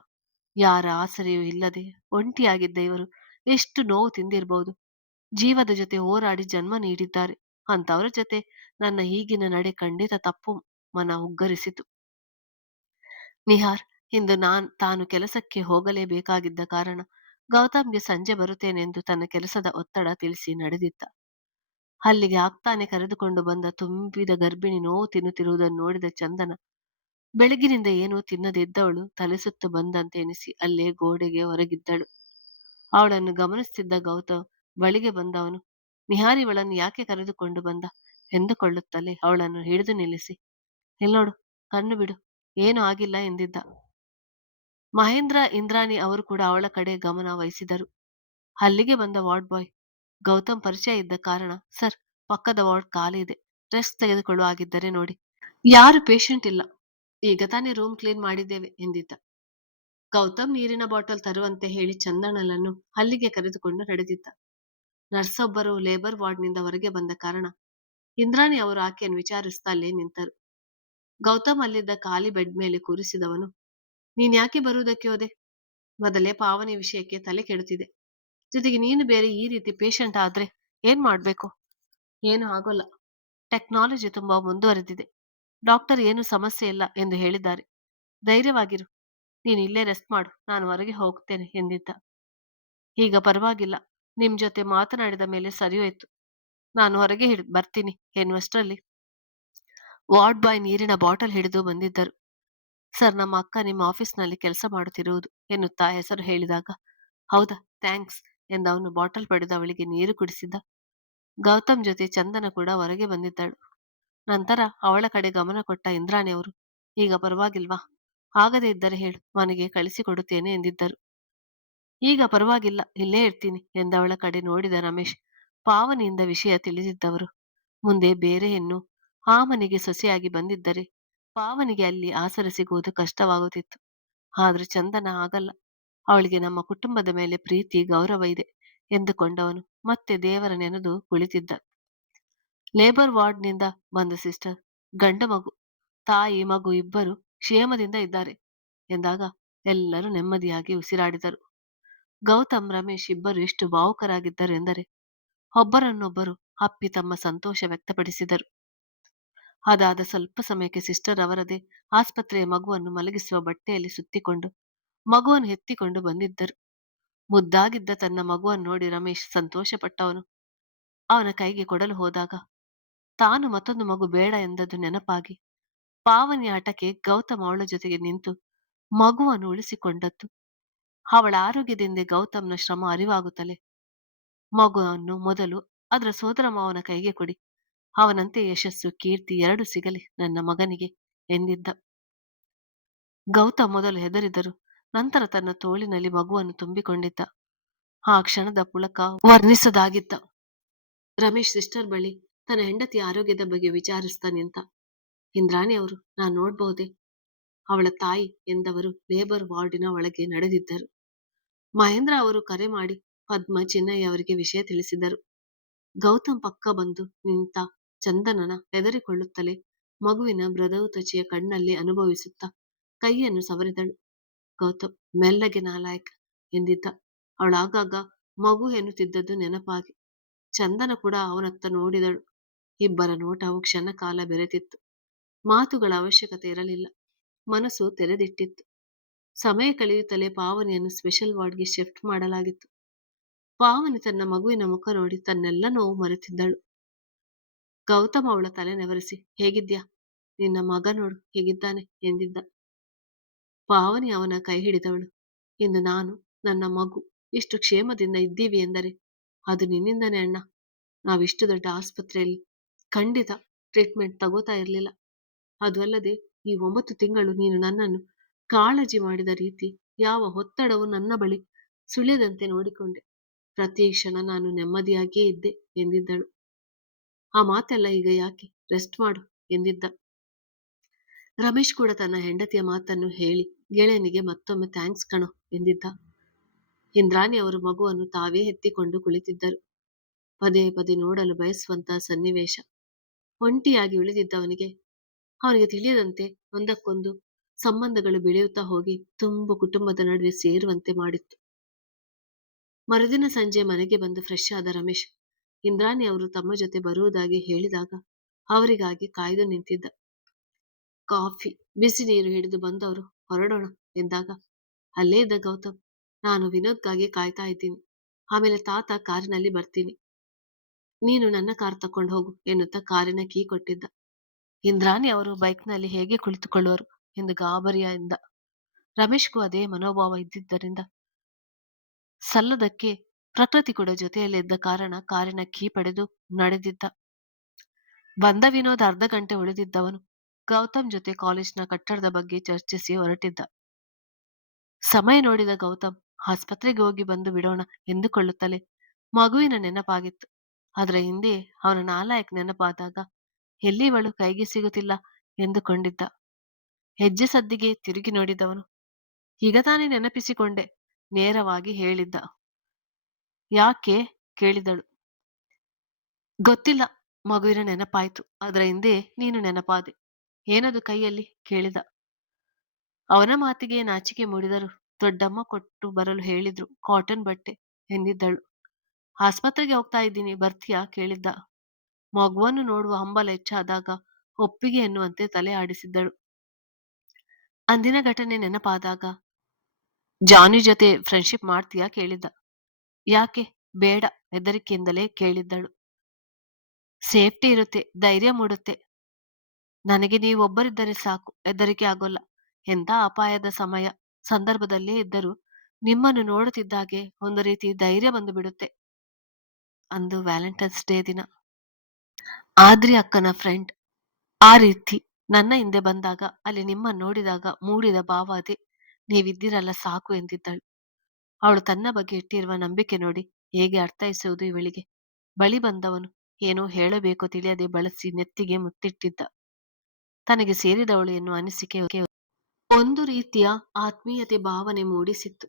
ಯಾರ ಆಸರೆಯೂ ಇಲ್ಲದೆ ಒಂಟಿಯಾಗಿದ್ದ ಇವರು ಎಷ್ಟು ನೋವು ತಿಂದಿರಬಹುದು. ಜೀವದ ಜೊತೆ ಹೋರಾಡಿ ಜನ್ಮ ನೀಡಿದ್ದಾರೆ. ಅಂತವರ ಜೊತೆ ನನ್ನ ಈಗಿನ ನಡೆ ಖಂಡಿತ ತಪ್ಪು. ಮನ ಉಗ್ಗರಿಸಿತು. ನಿಹಾರ್ ಇಂದು ತಾನು ಕೆಲಸಕ್ಕೆ ಹೋಗಲೇಬೇಕಾಗಿದ್ದ ಕಾರಣ ಗೌತಮ್ಗೆ ಸಂಜೆ ಬರುತ್ತೇನೆಂದು ತನ್ನ ಕೆಲಸದ ಒತ್ತಡ ತಿಳಿಸಿ ನಡೆದಿದ್ದ. ಅಲ್ಲಿಗೆ ಆಗ್ತಾನೆ ಕರೆದುಕೊಂಡು ಬಂದ ತುಂಬಿದ ಗರ್ಭಿಣಿ ನೋವು ತಿನ್ನುತ್ತಿರುವುದನ್ನು ನೋಡಿದ ಚಂದನ ಬೆಳಗಿನಿಂದ ಏನೂ ತಿನ್ನದಿದ್ದವಳು ತಲೆ ಸುತ್ತು ಬಂದಂತೆ ಎನಿಸಿ ಅಲ್ಲೇ ಗೋಡೆಗೆ ಹೊರಗಿದ್ದಳು. ಅವಳನ್ನು ಗಮನಿಸುತ್ತಿದ್ದ ಗೌತಮ್ ಬಳಿಗೆ ಬಂದವನು ನಿಹಾರಿ ಇವಳನ್ನು ಯಾಕೆ ಕರೆದುಕೊಂಡು ಬಂದ ಎಂದುಕೊಳ್ಳುತ್ತಲೇ ಅವಳನ್ನು ಹಿಡಿದು ನಿಲ್ಲಿಸಿ, ಇಲ್ನೋಡು, ಕಣ್ಣು ಬಿಡು, ಏನೂ ಆಗಿಲ್ಲ ಎಂದಿದ್ದ. ಮಹೇಂದ್ರ ಇಂದ್ರಾಣಿ ಅವರು ಕೂಡ ಅವಳ ಕಡೆ ಗಮನ ವಹಿಸಿದರು. ಅಲ್ಲಿಗೆ ಬಂದ ವಾರ್ಡ್ ಬಾಯ್, ಗೌತಮ್ ಪರಿಚಯ ಇದ್ದ ಕಾರಣ, ಸರ್, ಪಕ್ಕದ ವಾರ್ಡ್ ಖಾಲಿ ಇದೆ, ರೆಸ್ಟ್ ತೆಗೆದುಕೊಳ್ಳುವ ಆಗಿದ್ದರೆ ನೋಡಿ, ಯಾರು ಪೇಷಂಟ್ ಇಲ್ಲ, ಈಗ ತಾನೇ ರೂಮ್ ಕ್ಲೀನ್ ಮಾಡಿದ್ದೇವೆ ಎಂದಿದ್ದ. ಗೌತಮ್ ನೀರಿನ ಬಾಟಲ್ ತರುವಂತೆ ಹೇಳಿ ಚಂದನಳನ್ನು ಅಲ್ಲಿಗೆ ಕರೆದುಕೊಂಡು ನಡೆದಿದ್ದ. ನರ್ಸ್ ಒಬ್ಬರು ಲೇಬರ್ ವಾರ್ಡ್ನಿಂದ ಹೊರಗೆ ಬಂದ ಕಾರಣ ಇಂದ್ರಾಣಿ ಅವರು ಆಕೆಯನ್ನು ವಿಚಾರಿಸುತ್ತಾ ಅಲ್ಲೇ ನಿಂತರು. ಗೌತಮ್ ಅಲ್ಲಿದ್ದ ಖಾಲಿ ಬೆಡ್ ಮೇಲೆ ಕೂರಿಸಿದವನು, ನೀನ್ ಯಾಕೆ ಬರುವುದಕ್ಕೆ ಹೋದೆ? ಮೊದಲೇ ಪಾವನಿ ವಿಷಯಕ್ಕೆ ತಲೆ ಕೆಡುತ್ತಿದೆ. ಜೊತೆಗೆ ನೀನು ಬೇರೆ ಈ ರೀತಿ ಪೇಷಂಟ್ ಆದ್ರೆ ಏನ್ ಮಾಡ್ಬೇಕು? ಏನು ಆಗೋಲ್ಲ. ಟೆಕ್ನಾಲಜಿ ತುಂಬಾ ಮುಂದುವರೆದಿದೆ. ಡಾಕ್ಟರ್ ಏನು ಸಮಸ್ಯೆ ಇಲ್ಲ ಎಂದು ಹೇಳಿದ್ದಾರೆ. ಧೈರ್ಯವಾಗಿರು. ನೀನು ಇಲ್ಲೇ ರೆಸ್ಟ್ ಮಾಡು, ನಾನು ಹೊರಗೆ ಹೋಗ್ತೇನೆ ಎಂದಿದ್ದ. ಈಗ ಪರವಾಗಿಲ್ಲ, ನಿಮ್ ಜೊತೆ ಮಾತನಾಡಿದ ಮೇಲೆ ಸರಿ ಹೋಯ್ತು. ನಾನು ಹೊರಗೆ ಬರ್ತೀನಿ ಎನ್ನುವಷ್ಟರಲ್ಲಿ ವಾರ್ಡ್ ಬಾಯ್ ನೀರಿನ ಬಾಟಲ್ ಹಿಡಿದು ಬಂದಿದ್ದರು. ಸರ್, ನಮ್ಮ ಅಕ್ಕ ನಿಮ್ಮ ಆಫೀಸ್ನಲ್ಲಿ ಕೆಲಸ ಮಾಡುತ್ತಿರುವುದು ಎನ್ನುತ್ತಾ ಹೆಸರು ಹೇಳಿದಾಗ, ಹೌದಾ, ಥ್ಯಾಂಕ್ಸ್ ಎಂದವನು ಬಾಟಲ್ ಪಡೆದು ಅವಳಿಗೆ ನೀರು ಕುಡಿಸಿದ್ದ. ಗೌತಮ್ ಜೊತೆ ಚಂದನ ಕೂಡ ಹೊರಗೆ ಬಂದಿದ್ದಳು. ನಂತರ ಅವಳ ಕಡೆ ಗಮನ ಕೊಟ್ಟ ಇಂದ್ರಾಣಿ ಅವರು, ಈಗ ಪರವಾಗಿಲ್ವಾ? ಆಗದೇ ಇದ್ದರೆ ಹೇಳು, ಮನೆಗೆ ಕಳಿಸಿಕೊಡುತ್ತೇನೆ ಎಂದಿದ್ದರು. ಈಗ ಪರವಾಗಿಲ್ಲ, ಇಲ್ಲೇ ಇರ್ತೀನಿ ಎಂದವಳ ಕಡೆ ನೋಡಿದ ರಮೇಶ್, ಪಾವನಿಯಿಂದ ವಿಷಯ ತಿಳಿದಿದ್ದವರು. ಮುಂದೆ ಬೇರೆ ಹೆಣ್ಣು ಆ ಮನೆಗೆ ಸೊಸೆಯಾಗಿ ಬಂದಿದ್ದರೆ ಪಾವನಿಗೆ ಅಲ್ಲಿ ಆಸರೆ ಸಿಗುವುದು ಕಷ್ಟವಾಗುತ್ತಿತ್ತು. ಆದ್ರೆ ಚಂದನ ಆಗಲ್ಲ. ಅವಳಿಗೆ ನಮ್ಮ ಕುಟುಂಬದ ಮೇಲೆ ಪ್ರೀತಿ ಗೌರವ ಇದೆ ಎಂದುಕೊಂಡವನು ಮತ್ತೆ ದೇವರ ನೆನೆದು ಕುಳಿತಿದ್ದ. ಲೇಬರ್ ವಾರ್ಡ್ನಿಂದ ಬಂದ ಸಿಸ್ಟರ್, ಗಂಡು ಮಗು, ತಾಯಿ ಮಗು ಇಬ್ಬರು ಕ್ಷೇಮದಿಂದ ಇದ್ದಾರೆ ಎಂದಾಗ ಎಲ್ಲರೂ ನೆಮ್ಮದಿಯಾಗಿ ಉಸಿರಾಡಿದರು. ಗೌತಮ್ ರಮೇಶ್ ಇಬ್ಬರು ಎಷ್ಟು ಭಾವುಕರಾಗಿದ್ದರು ಎಂದರೆ ಒಬ್ಬರನ್ನೊಬ್ಬರು ಅಪ್ಪಿ ತಮ್ಮ ಸಂತೋಷ ವ್ಯಕ್ತಪಡಿಸಿದರು. ಅದಾದ ಸ್ವಲ್ಪ ಸಮಯಕ್ಕೆ ಸಿಸ್ಟರ್ ಅವರದೇ ಆಸ್ಪತ್ರೆಯ ಮಗುವನ್ನು ಮಲಗಿಸುವ ಬಟ್ಟೆಯಲ್ಲಿ ಸುತ್ತಿಕೊಂಡು ಮಗುವನ್ನು ಎತ್ತಿಕೊಂಡು ಬಂದಿದ್ದರು. ಮುದ್ದಾಗಿದ್ದ ತನ್ನ ಮಗುವನ್ನು ನೋಡಿ ರಮೇಶ್ ಸಂತೋಷಪಟ್ಟವನು. ಅವನ ಕೈಗೆ ಕೊಡಲು ಹೋದಾಗ ತಾನು ಮತ್ತೊಂದು ಮಗು ಬೇಡ ಎಂದದ್ದು ನೆನಪಾಗಿ ಪಾವನಿಯ ಹಠಕ್ಕೆ ಗೌತಮ್ ಅವಳ ಜೊತೆಗೆ ನಿಂತು ಮಗುವನ್ನು ಉಳಿಸಿಕೊಂಡದ್ದು. ಅವಳ ಆರೋಗ್ಯದಿಂದ ಗೌತಮ್ನ ಶ್ರಮ ಅರಿವಾಗುತ್ತಲೇ, ಮಗುವನ್ನು ಮೊದಲು ಅದರ ಸೋದರ ಮಾವನ ಕೈಗೆ ಕೊಡಿ, ಅವನಂತೆ ಯಶಸ್ಸು ಕೀರ್ತಿ ಎರಡು ಸಿಗಲಿ ನನ್ನ ಮಗನಿಗೆ ಎಂದಿದ್ದ. ಗೌತಮ್ ಮೊದಲು ಹೆದರಿದರು, ನಂತರ ತನ್ನ ತೋಳಿನಲ್ಲಿ ಮಗುವನ್ನು ತುಂಬಿಕೊಂಡಿದ್ದ. ಆ ಕ್ಷಣದ ಪುಳಕ ವರ್ಣಿಸದಾಗಿತ್ತ. ರಮೇಶ್ ಸಿಸ್ಟರ್ ಬಳಿ ತನ್ನ ಹೆಂಡತಿಯ ಆರೋಗ್ಯದ ಬಗ್ಗೆ ವಿಚಾರಿಸ್ತಾ ನಿಂತ. ಇಂದ್ರಾಣಿ ಅವರು, ನಾನು ನೋಡ್ಬಹುದೇ? ಅವಳ ತಾಯಿ ಎಂದವರು ಲೇಬರ್ ವಾರ್ಡಿನ ಒಳಗೆ ನಡೆದಿದ್ದರು. ಮಹೇಂದ್ರ ಅವರು ಕರೆ ಮಾಡಿ ಪದ್ಮ ಚಿನ್ನಯ್ಯ ಅವರಿಗೆ ವಿಷಯ ತಿಳಿಸಿದರು. ಗೌತಮ್ ಪಕ್ಕ ಬಂದು ನಿಂತ ಚಂದನನ ಹೆದರಿಕೊಳ್ಳುತ್ತಲೇ ಮಗುವಿನ ಮೃದುತ್ವಚೆಯ ಕಣ್ಣಲ್ಲಿ ಅನುಭವಿಸುತ್ತಾ ಕೈಯನ್ನು ಸವರಿದಳು. ಗೌತಮ್ ಮೆಲ್ಲಗೆ ನಾಲಾಯಕ್ ಎಂದಿದ್ದ. ಅವಳಾಗಾಗ ಮಗು ಎನ್ನುತ್ತಿದ್ದದ್ದು ನೆನಪಾಗಿ ಚಂದನ ಕೂಡ ಅವನತ್ತ ನೋಡಿದಳು. ಇಬ್ಬರ ನೋಟವು ಕ್ಷಣ ಕಾಲ ಬೆರೆತಿತ್ತು. ಮಾತುಗಳ ಅವಶ್ಯಕತೆ ಇರಲಿಲ್ಲ. ಮನಸ್ಸು ತೆರೆದಿಟ್ಟಿತ್ತು. ಸಮಯ ಕಳೆಯುತ್ತಲೇ ಪಾವನಿಯನ್ನು ಸ್ಪೆಷಲ್ ವಾರ್ಡ್ಗೆ ಶಿಫ್ಟ್ ಮಾಡಲಾಗಿತ್ತು. ಪಾವನಿ ತನ್ನ ಮಗುವಿನ ಮುಖ ನೋಡಿ ತನ್ನೆಲ್ಲ ನೋವು ಮರೆತಿದ್ದಳು. ಗೌತಮ್ ಅವಳ ತಲೆ ನೆವರಿಸಿ, ಹೇಗಿದ್ಯಾ? ನಿನ್ನ ಮಗ ನೋಡು ಹೇಗಿದ್ದಾನೆ ಎಂದಿದ್ದ. ಪಾವನಿ ಅವನ ಕೈ ಹಿಡಿದವಳು. ಇಂದು ನಾನು, ನನ್ನ ಮಗು ಇಷ್ಟು ಕ್ಷೇಮದಿಂದ ಇದ್ದೀವಿ ಎಂದರೆ ಅದು ನಿನ್ನಿಂದನೇ ಅಣ್ಣ. ನಾವಿಷ್ಟು ದೊಡ್ಡ ಆಸ್ಪತ್ರೆಯಲ್ಲಿ ಖಂಡಿತ ಟ್ರೀಟ್ಮೆಂಟ್ ತಗೋತಾ ಇರಲಿಲ್ಲ. ಅದು ಅಲ್ಲದೆ ಈ 9 ತಿಂಗಳು ನೀನು ನನ್ನನ್ನು ಕಾಳಜಿ ಮಾಡಿದ ರೀತಿ, ಯಾವ ಒತ್ತಡವು ನನ್ನ ಬಳಿ ಸುಳಿಯದಂತೆ ನೋಡಿಕೊಂಡೆ. ಪ್ರತಿ ಕ್ಷಣ ನಾನು ನೆಮ್ಮದಿಯಾಗಿಯೇ ಇದ್ದೆ ಎಂದಿದ್ದಳು. ಆ ಮಾತೆಲ್ಲ ಈಗ ಯಾಕೆ, ರೆಸ್ಟ್ ಮಾಡು ಎಂದಿದ್ದ. ರಮೇಶ್ ಕೂಡ ತನ್ನ ಹೆಂಡತಿಯ ಮಾತನ್ನು ಹೇಳಿ ಗೆಳೆಯನಿಗೆ ಮತ್ತೊಮ್ಮೆ ಥ್ಯಾಂಕ್ಸ್ ಕಣೋ ಎಂದಿದ್ದ. ಇಂದ್ರಾಣಿ ಅವರು ಮಗುವನ್ನು ತಾವೇ ಎತ್ತಿಕೊಂಡು ಕುಳಿತಿದ್ದರು. ಪದೇ ಪದೇ ನೋಡಲು ಬಯಸುವಂತಹ ಸನ್ನಿವೇಶ. ಒಂಟಿಯಾಗಿ ಉಳಿದಿದ್ದವನಿಗೆ ಅವನಿಗೆ ತಿಳಿಯದಂತೆ ಒಂದಕ್ಕೊಂದು ಸಂಬಂಧಗಳು ಬೆಳೆಯುತ್ತಾ ಹೋಗಿ ತುಂಬು ಕುಟುಂಬದ ನಡುವೆ ಸೇರುವಂತೆ ಮಾಡಿತ್ತು. ಮರುದಿನ ಸಂಜೆ ಮನೆಗೆ ಬಂದು ಫ್ರೆಶ್ ಆದ ರಮೇಶ್ ಇಂದ್ರಾಣಿ ಅವರು ತಮ್ಮ ಜೊತೆ ಬರುವುದಾಗಿ ಹೇಳಿದಾಗ ಅವರಿಗಾಗಿ ಕಾಯ್ದು ನಿಂತಿದ್ದ. ಕಾಫಿ ಬಿಸಿ ನೀರು ಹಿಡಿದು ಬಂದವರು ಹೊರಡೋಣ ಎಂದಾಗ ಅಲ್ಲೇ ಇದ್ದ ಗೌತಮ್, ನಾನು ವಿನೋದ್ಗಾಗಿ ಕಾಯ್ತಾ ಇದ್ದೀನಿ. ಆಮೇಲೆ ತಾತ ಕಾರಿನಲ್ಲಿ ಬರ್ತೀನಿ. ನೀನು ನನ್ನ ಕಾರ್ ತಕೊಂಡು ಹೋಗು ಎನ್ನುತ್ತಾ ಕಾರಿನ ಕೀ ಕೊಟ್ಟಿದ್ದ. ಇಂದ್ರಾಣಿ ಅವರು ಬೈಕ್ನಲ್ಲಿ ಹೇಗೆ ಕುಳಿತುಕೊಳ್ಳುವರು ಎಂದು ಗಾಬರಿಯಿಂದ. ರಮೇಶ್ಗೂ ಅದೇ ಮನೋಭಾವ ಇದ್ದಿದ್ದರಿಂದ ಸಲ್ಲದಕ್ಕೆ ಪ್ರಕೃತಿ ಕೂಡ ಜೊತೆಯಲ್ಲೇ ಇದ್ದ ಕಾರಣ ಕಾರಿನ ಕೀ ಪಡೆದು ನಡೆದಿದ್ದ. ಬಂದ ವಿನೋದ್ ಅರ್ಧ ಗಂಟೆ ಉಳಿದಿದ್ದವನು ಗೌತಮ್ ಜೊತೆ ಕಾಲೇಜ್ನ ಕಟ್ಟಡದ ಬಗ್ಗೆ ಚರ್ಚಿಸಿ ಹೊರಟಿದ್ದ. ಸಮಯ ನೋಡಿದ ಗೌತಮ್ ಆಸ್ಪತ್ರೆಗೆ ಹೋಗಿ ಬಂದು ಬಿಡೋಣ ಎಂದುಕೊಳ್ಳುತ್ತಲೇ ಮಗುವಿನ ನೆನಪಾಗಿತ್ತು. ಅದರ ಹಿಂದೆ ಅವನ ನಾಲಾಯಕ್ ನೆನಪಾದಾಗ ಎಲ್ಲಿ ಇವಳು ಕೈಗೆ ಸಿಗುತ್ತಿಲ್ಲ ಎಂದುಕೊಂಡಿದ್ದ. ಹೆಜ್ಜೆ ಸದ್ದಿಗೆ ತಿರುಗಿ ನೋಡಿದವನು, ಈಗ ತಾನೇ ನೆನಪಿಸಿಕೊಂಡೆ ನೇರವಾಗಿ ಹೇಳಿದ್ದ. ಯಾಕೆ ಕೇಳಿದಳು. ಗೊತ್ತಿಲ್ಲ, ಮಗುವಿನ ನೆನಪಾಯ್ತು. ಅದರ ಹಿಂದೆ ನೀನು ನೆನಪಾದೆ. ಏನದು ಕೈಯಲ್ಲಿ ಕೇಳಿದ. ಅವನ ಮಾತಿಗೆ ನಾಚಿಕೆ ಮೂಡಿದರು. ದೊಡ್ಡಮ್ಮ ಕೊಟ್ಟು ಬರಲು ಹೇಳಿದ್ರು, ಕಾಟನ್ ಬಟ್ಟೆ ಎಂದಿದ್ದಳು. ಆಸ್ಪತ್ರೆಗೆ ಹೋಗ್ತಾ ಇದ್ದೀನಿ, ಬರ್ತೀಯಾ ಕೇಳಿದ್ದ. ಮಗುವನ್ನು ನೋಡುವ ಹಂಬಲ ಹೆಚ್ಚಾದಾಗ ಒಪ್ಪಿಗೆ ಎನ್ನುವಂತೆ ತಲೆ ಆಡಿಸಿದ್ದಳು. ಅಂದಿನ ಘಟನೆ ನೆನಪಾದಾಗ ಜಾನಿ ಜೊತೆ ಫ್ರೆಂಡ್ಶಿಪ್ ಮಾಡ್ತೀಯಾ ಕೇಳಿದ್ದ. ಯಾಕೆ, ಬೇಡ ಹೆದರಿಕೆಯಿಂದಲೇ ಕೇಳಿದ್ದಳು. ಸೇಫ್ಟಿ ಇರುತ್ತೆ, ಧೈರ್ಯ ಮೂಡುತ್ತೆ. ನನಗೆ ನೀವೊಬ್ಬರಿದ್ದರೆ ಸಾಕು, ಹೆದರಿಕೆ ಆಗೋಲ್ಲ. ಎಂಥ ಅಪಾಯದ ಸಮಯ ಸಂದರ್ಭದಲ್ಲೇ ಇದ್ದರೂ ನಿಮ್ಮನ್ನು ನೋಡುತ್ತಿದ್ದಾಗೆ ಒಂದು ರೀತಿ ಧೈರ್ಯ ಬಂದು ಬಿಡುತ್ತೆ. ಅಂದು ವ್ಯಾಲೆಂಟೈನ್ಸ್ ಡೇ ದಿನ. ಆದ್ರಿ ಅಕ್ಕನ ಫ್ರೆಂಡ್ ಆ ರೀತಿ ನನ್ನ ಹಿಂದೆ ಬಂದಾಗ ಅಲ್ಲಿ ನಿಮ್ಮನ್ನು ನೋಡಿದಾಗ ಮೂಡಿದ ಭಾವ ಅದೇ. ನೀವಿದ್ದೀರಲ್ಲ ಸಾಕು ಎಂದಿದ್ದಳು. ಅವಳು ತನ್ನ ಬಗ್ಗೆ ಇಟ್ಟಿರುವ ನಂಬಿಕೆ ನೋಡಿ ಹೇಗೆ ಅರ್ಥೈಸುವುದು ಇವಳಿಗೆ. ಬಳಿ ಬಂದವನು ಏನೋ ಹೇಳಬೇಕು ತಿಳಿಯದೆ ಬಳಸಿ ನೆತ್ತಿಗೆ ಮುತ್ತಿಟ್ಟಿದ್ದ. ತನಗೆ ಸೇರಿದವಳು ಎನ್ನುವ ಅನಿಸಿಕೆ ಒಂದು ರೀತಿಯ ಆತ್ಮೀಯತೆ ಭಾವನೆ ಮೂಡಿಸಿತ್ತು.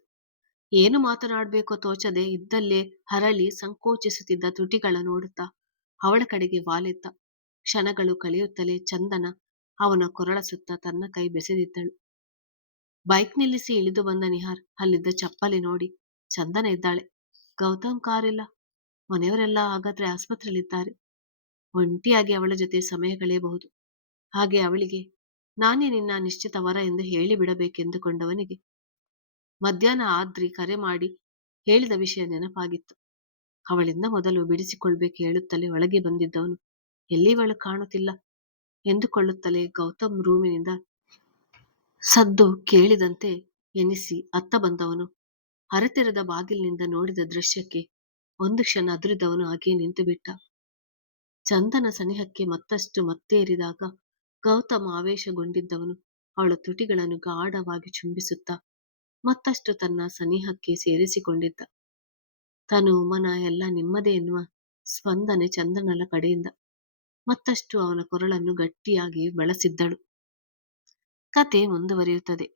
ಏನು ಮಾತನಾಡಬೇಕೋ ತೋಚದೆ ಇದ್ದಲ್ಲೇ ಹರಳಿ ಸಂಕೋಚಿಸುತ್ತಿದ್ದ ತುಟಿಗಳ ನೋಡುತ್ತಾ ಅವಳ ಕಡೆಗೆ ವಾಲಿದ್ದ. ಕ್ಷಣಗಳು ಕಳೆಯುತ್ತಲೇ ಚಂದನ ಅವನ ಕೊರಳ ಸುತ್ತ ತನ್ನ ಕೈ ಬೆಸೆದಿದ್ದಳು. ಬೈಕ್ ನಿಲ್ಲಿಸಿ ಇಳಿದು ಬಂದ ನಿಹಾರ್ ಅಲ್ಲಿದ್ದ ಚಪ್ಪಲಿ ನೋಡಿ, ಚಂದನ ಇದ್ದಾಳೆ, ಗೌತಮ್ ಕಾರಿಲ್ಲ, ಮನೆಯವರೆಲ್ಲ ಹಾಗಾದ್ರೆ ಆಸ್ಪತ್ರೆಯಲ್ಲಿದ್ದಾರೆ. ಒಂಟಿಯಾಗಿ ಅವಳ ಜೊತೆ ಸಮಯ ಕಳೆಯಬಹುದು. ಹಾಗೆ ಅವಳಿಗೆ ನಾನೇ ನಿನ್ನ ನಿಶ್ಚಿತ ವರ ಎಂದು ಹೇಳಿಬಿಡಬೇಕೆಂದುಕೊಂಡವನಿಗೆ ಮಧ್ಯಾಹ್ನ ಆದ್ರಿ ಕರೆ ಮಾಡಿ ಹೇಳಿದ ವಿಷಯ ನೆನಪಾಗಿತ್ತು. ಅವಳಿಂದ ಮೊದಲು ಬಿಡಿಸಿಕೊಳ್ಬೇಕು ಹೇಳುತ್ತಲೇ ಒಳಗೆ ಬಂದಿದ್ದವನು ಎಲ್ಲಿವಳು ಕಾಣುತ್ತಿಲ್ಲ ಎಂದುಕೊಳ್ಳುತ್ತಲೇ ಗೌತಮ್ ರೂಮಿನಿಂದ ಸದ್ದು ಕೇಳಿದಂತೆ ಎನಿಸಿ ಅತ್ತ ಬಂದವನು ಅರೆತೆರೆದ ಬಾಗಿಲಿನಿಂದ ನೋಡಿದ ದೃಶ್ಯಕ್ಕೆ ಒಂದು ಕ್ಷಣ ಅದುರಿದವನು ಹಾಗೆ ನಿಂತು ಬಿಟ್ಟ. ಚಂದನ ಸನಿಹಕ್ಕೆ ಮತ್ತಷ್ಟು ಮತ್ತೇರಿದಾಗ ಗೌತಮ್ ಆವೇಶಗೊಂಡಿದ್ದವನು ಅವಳ ತುಟಿಗಳನ್ನು ಗಾಢವಾಗಿ ಚುಂಬಿಸುತ್ತಾ ಮತ್ತಷ್ಟು ತನ್ನ ಸನಿಹಕ್ಕೆ ಸೇರಿಸಿಕೊಂಡಿದ್ದ. ತನು ಮನ ಎಲ್ಲ ನಿಮ್ಮದೇ ಎನ್ನುವ ಸ್ಪಂದನೆ ಚಂದನಲ ಕಡೆಯಿಂದ ಮತ್ತಷ್ಟು ಅವನ ಕೊರಳನ್ನು ಗಟ್ಟಿಯಾಗಿ ಬಳಸಿದ್ದಳು. ಕತೆ ಮುಂದುವರಿಯುತ್ತದೆ.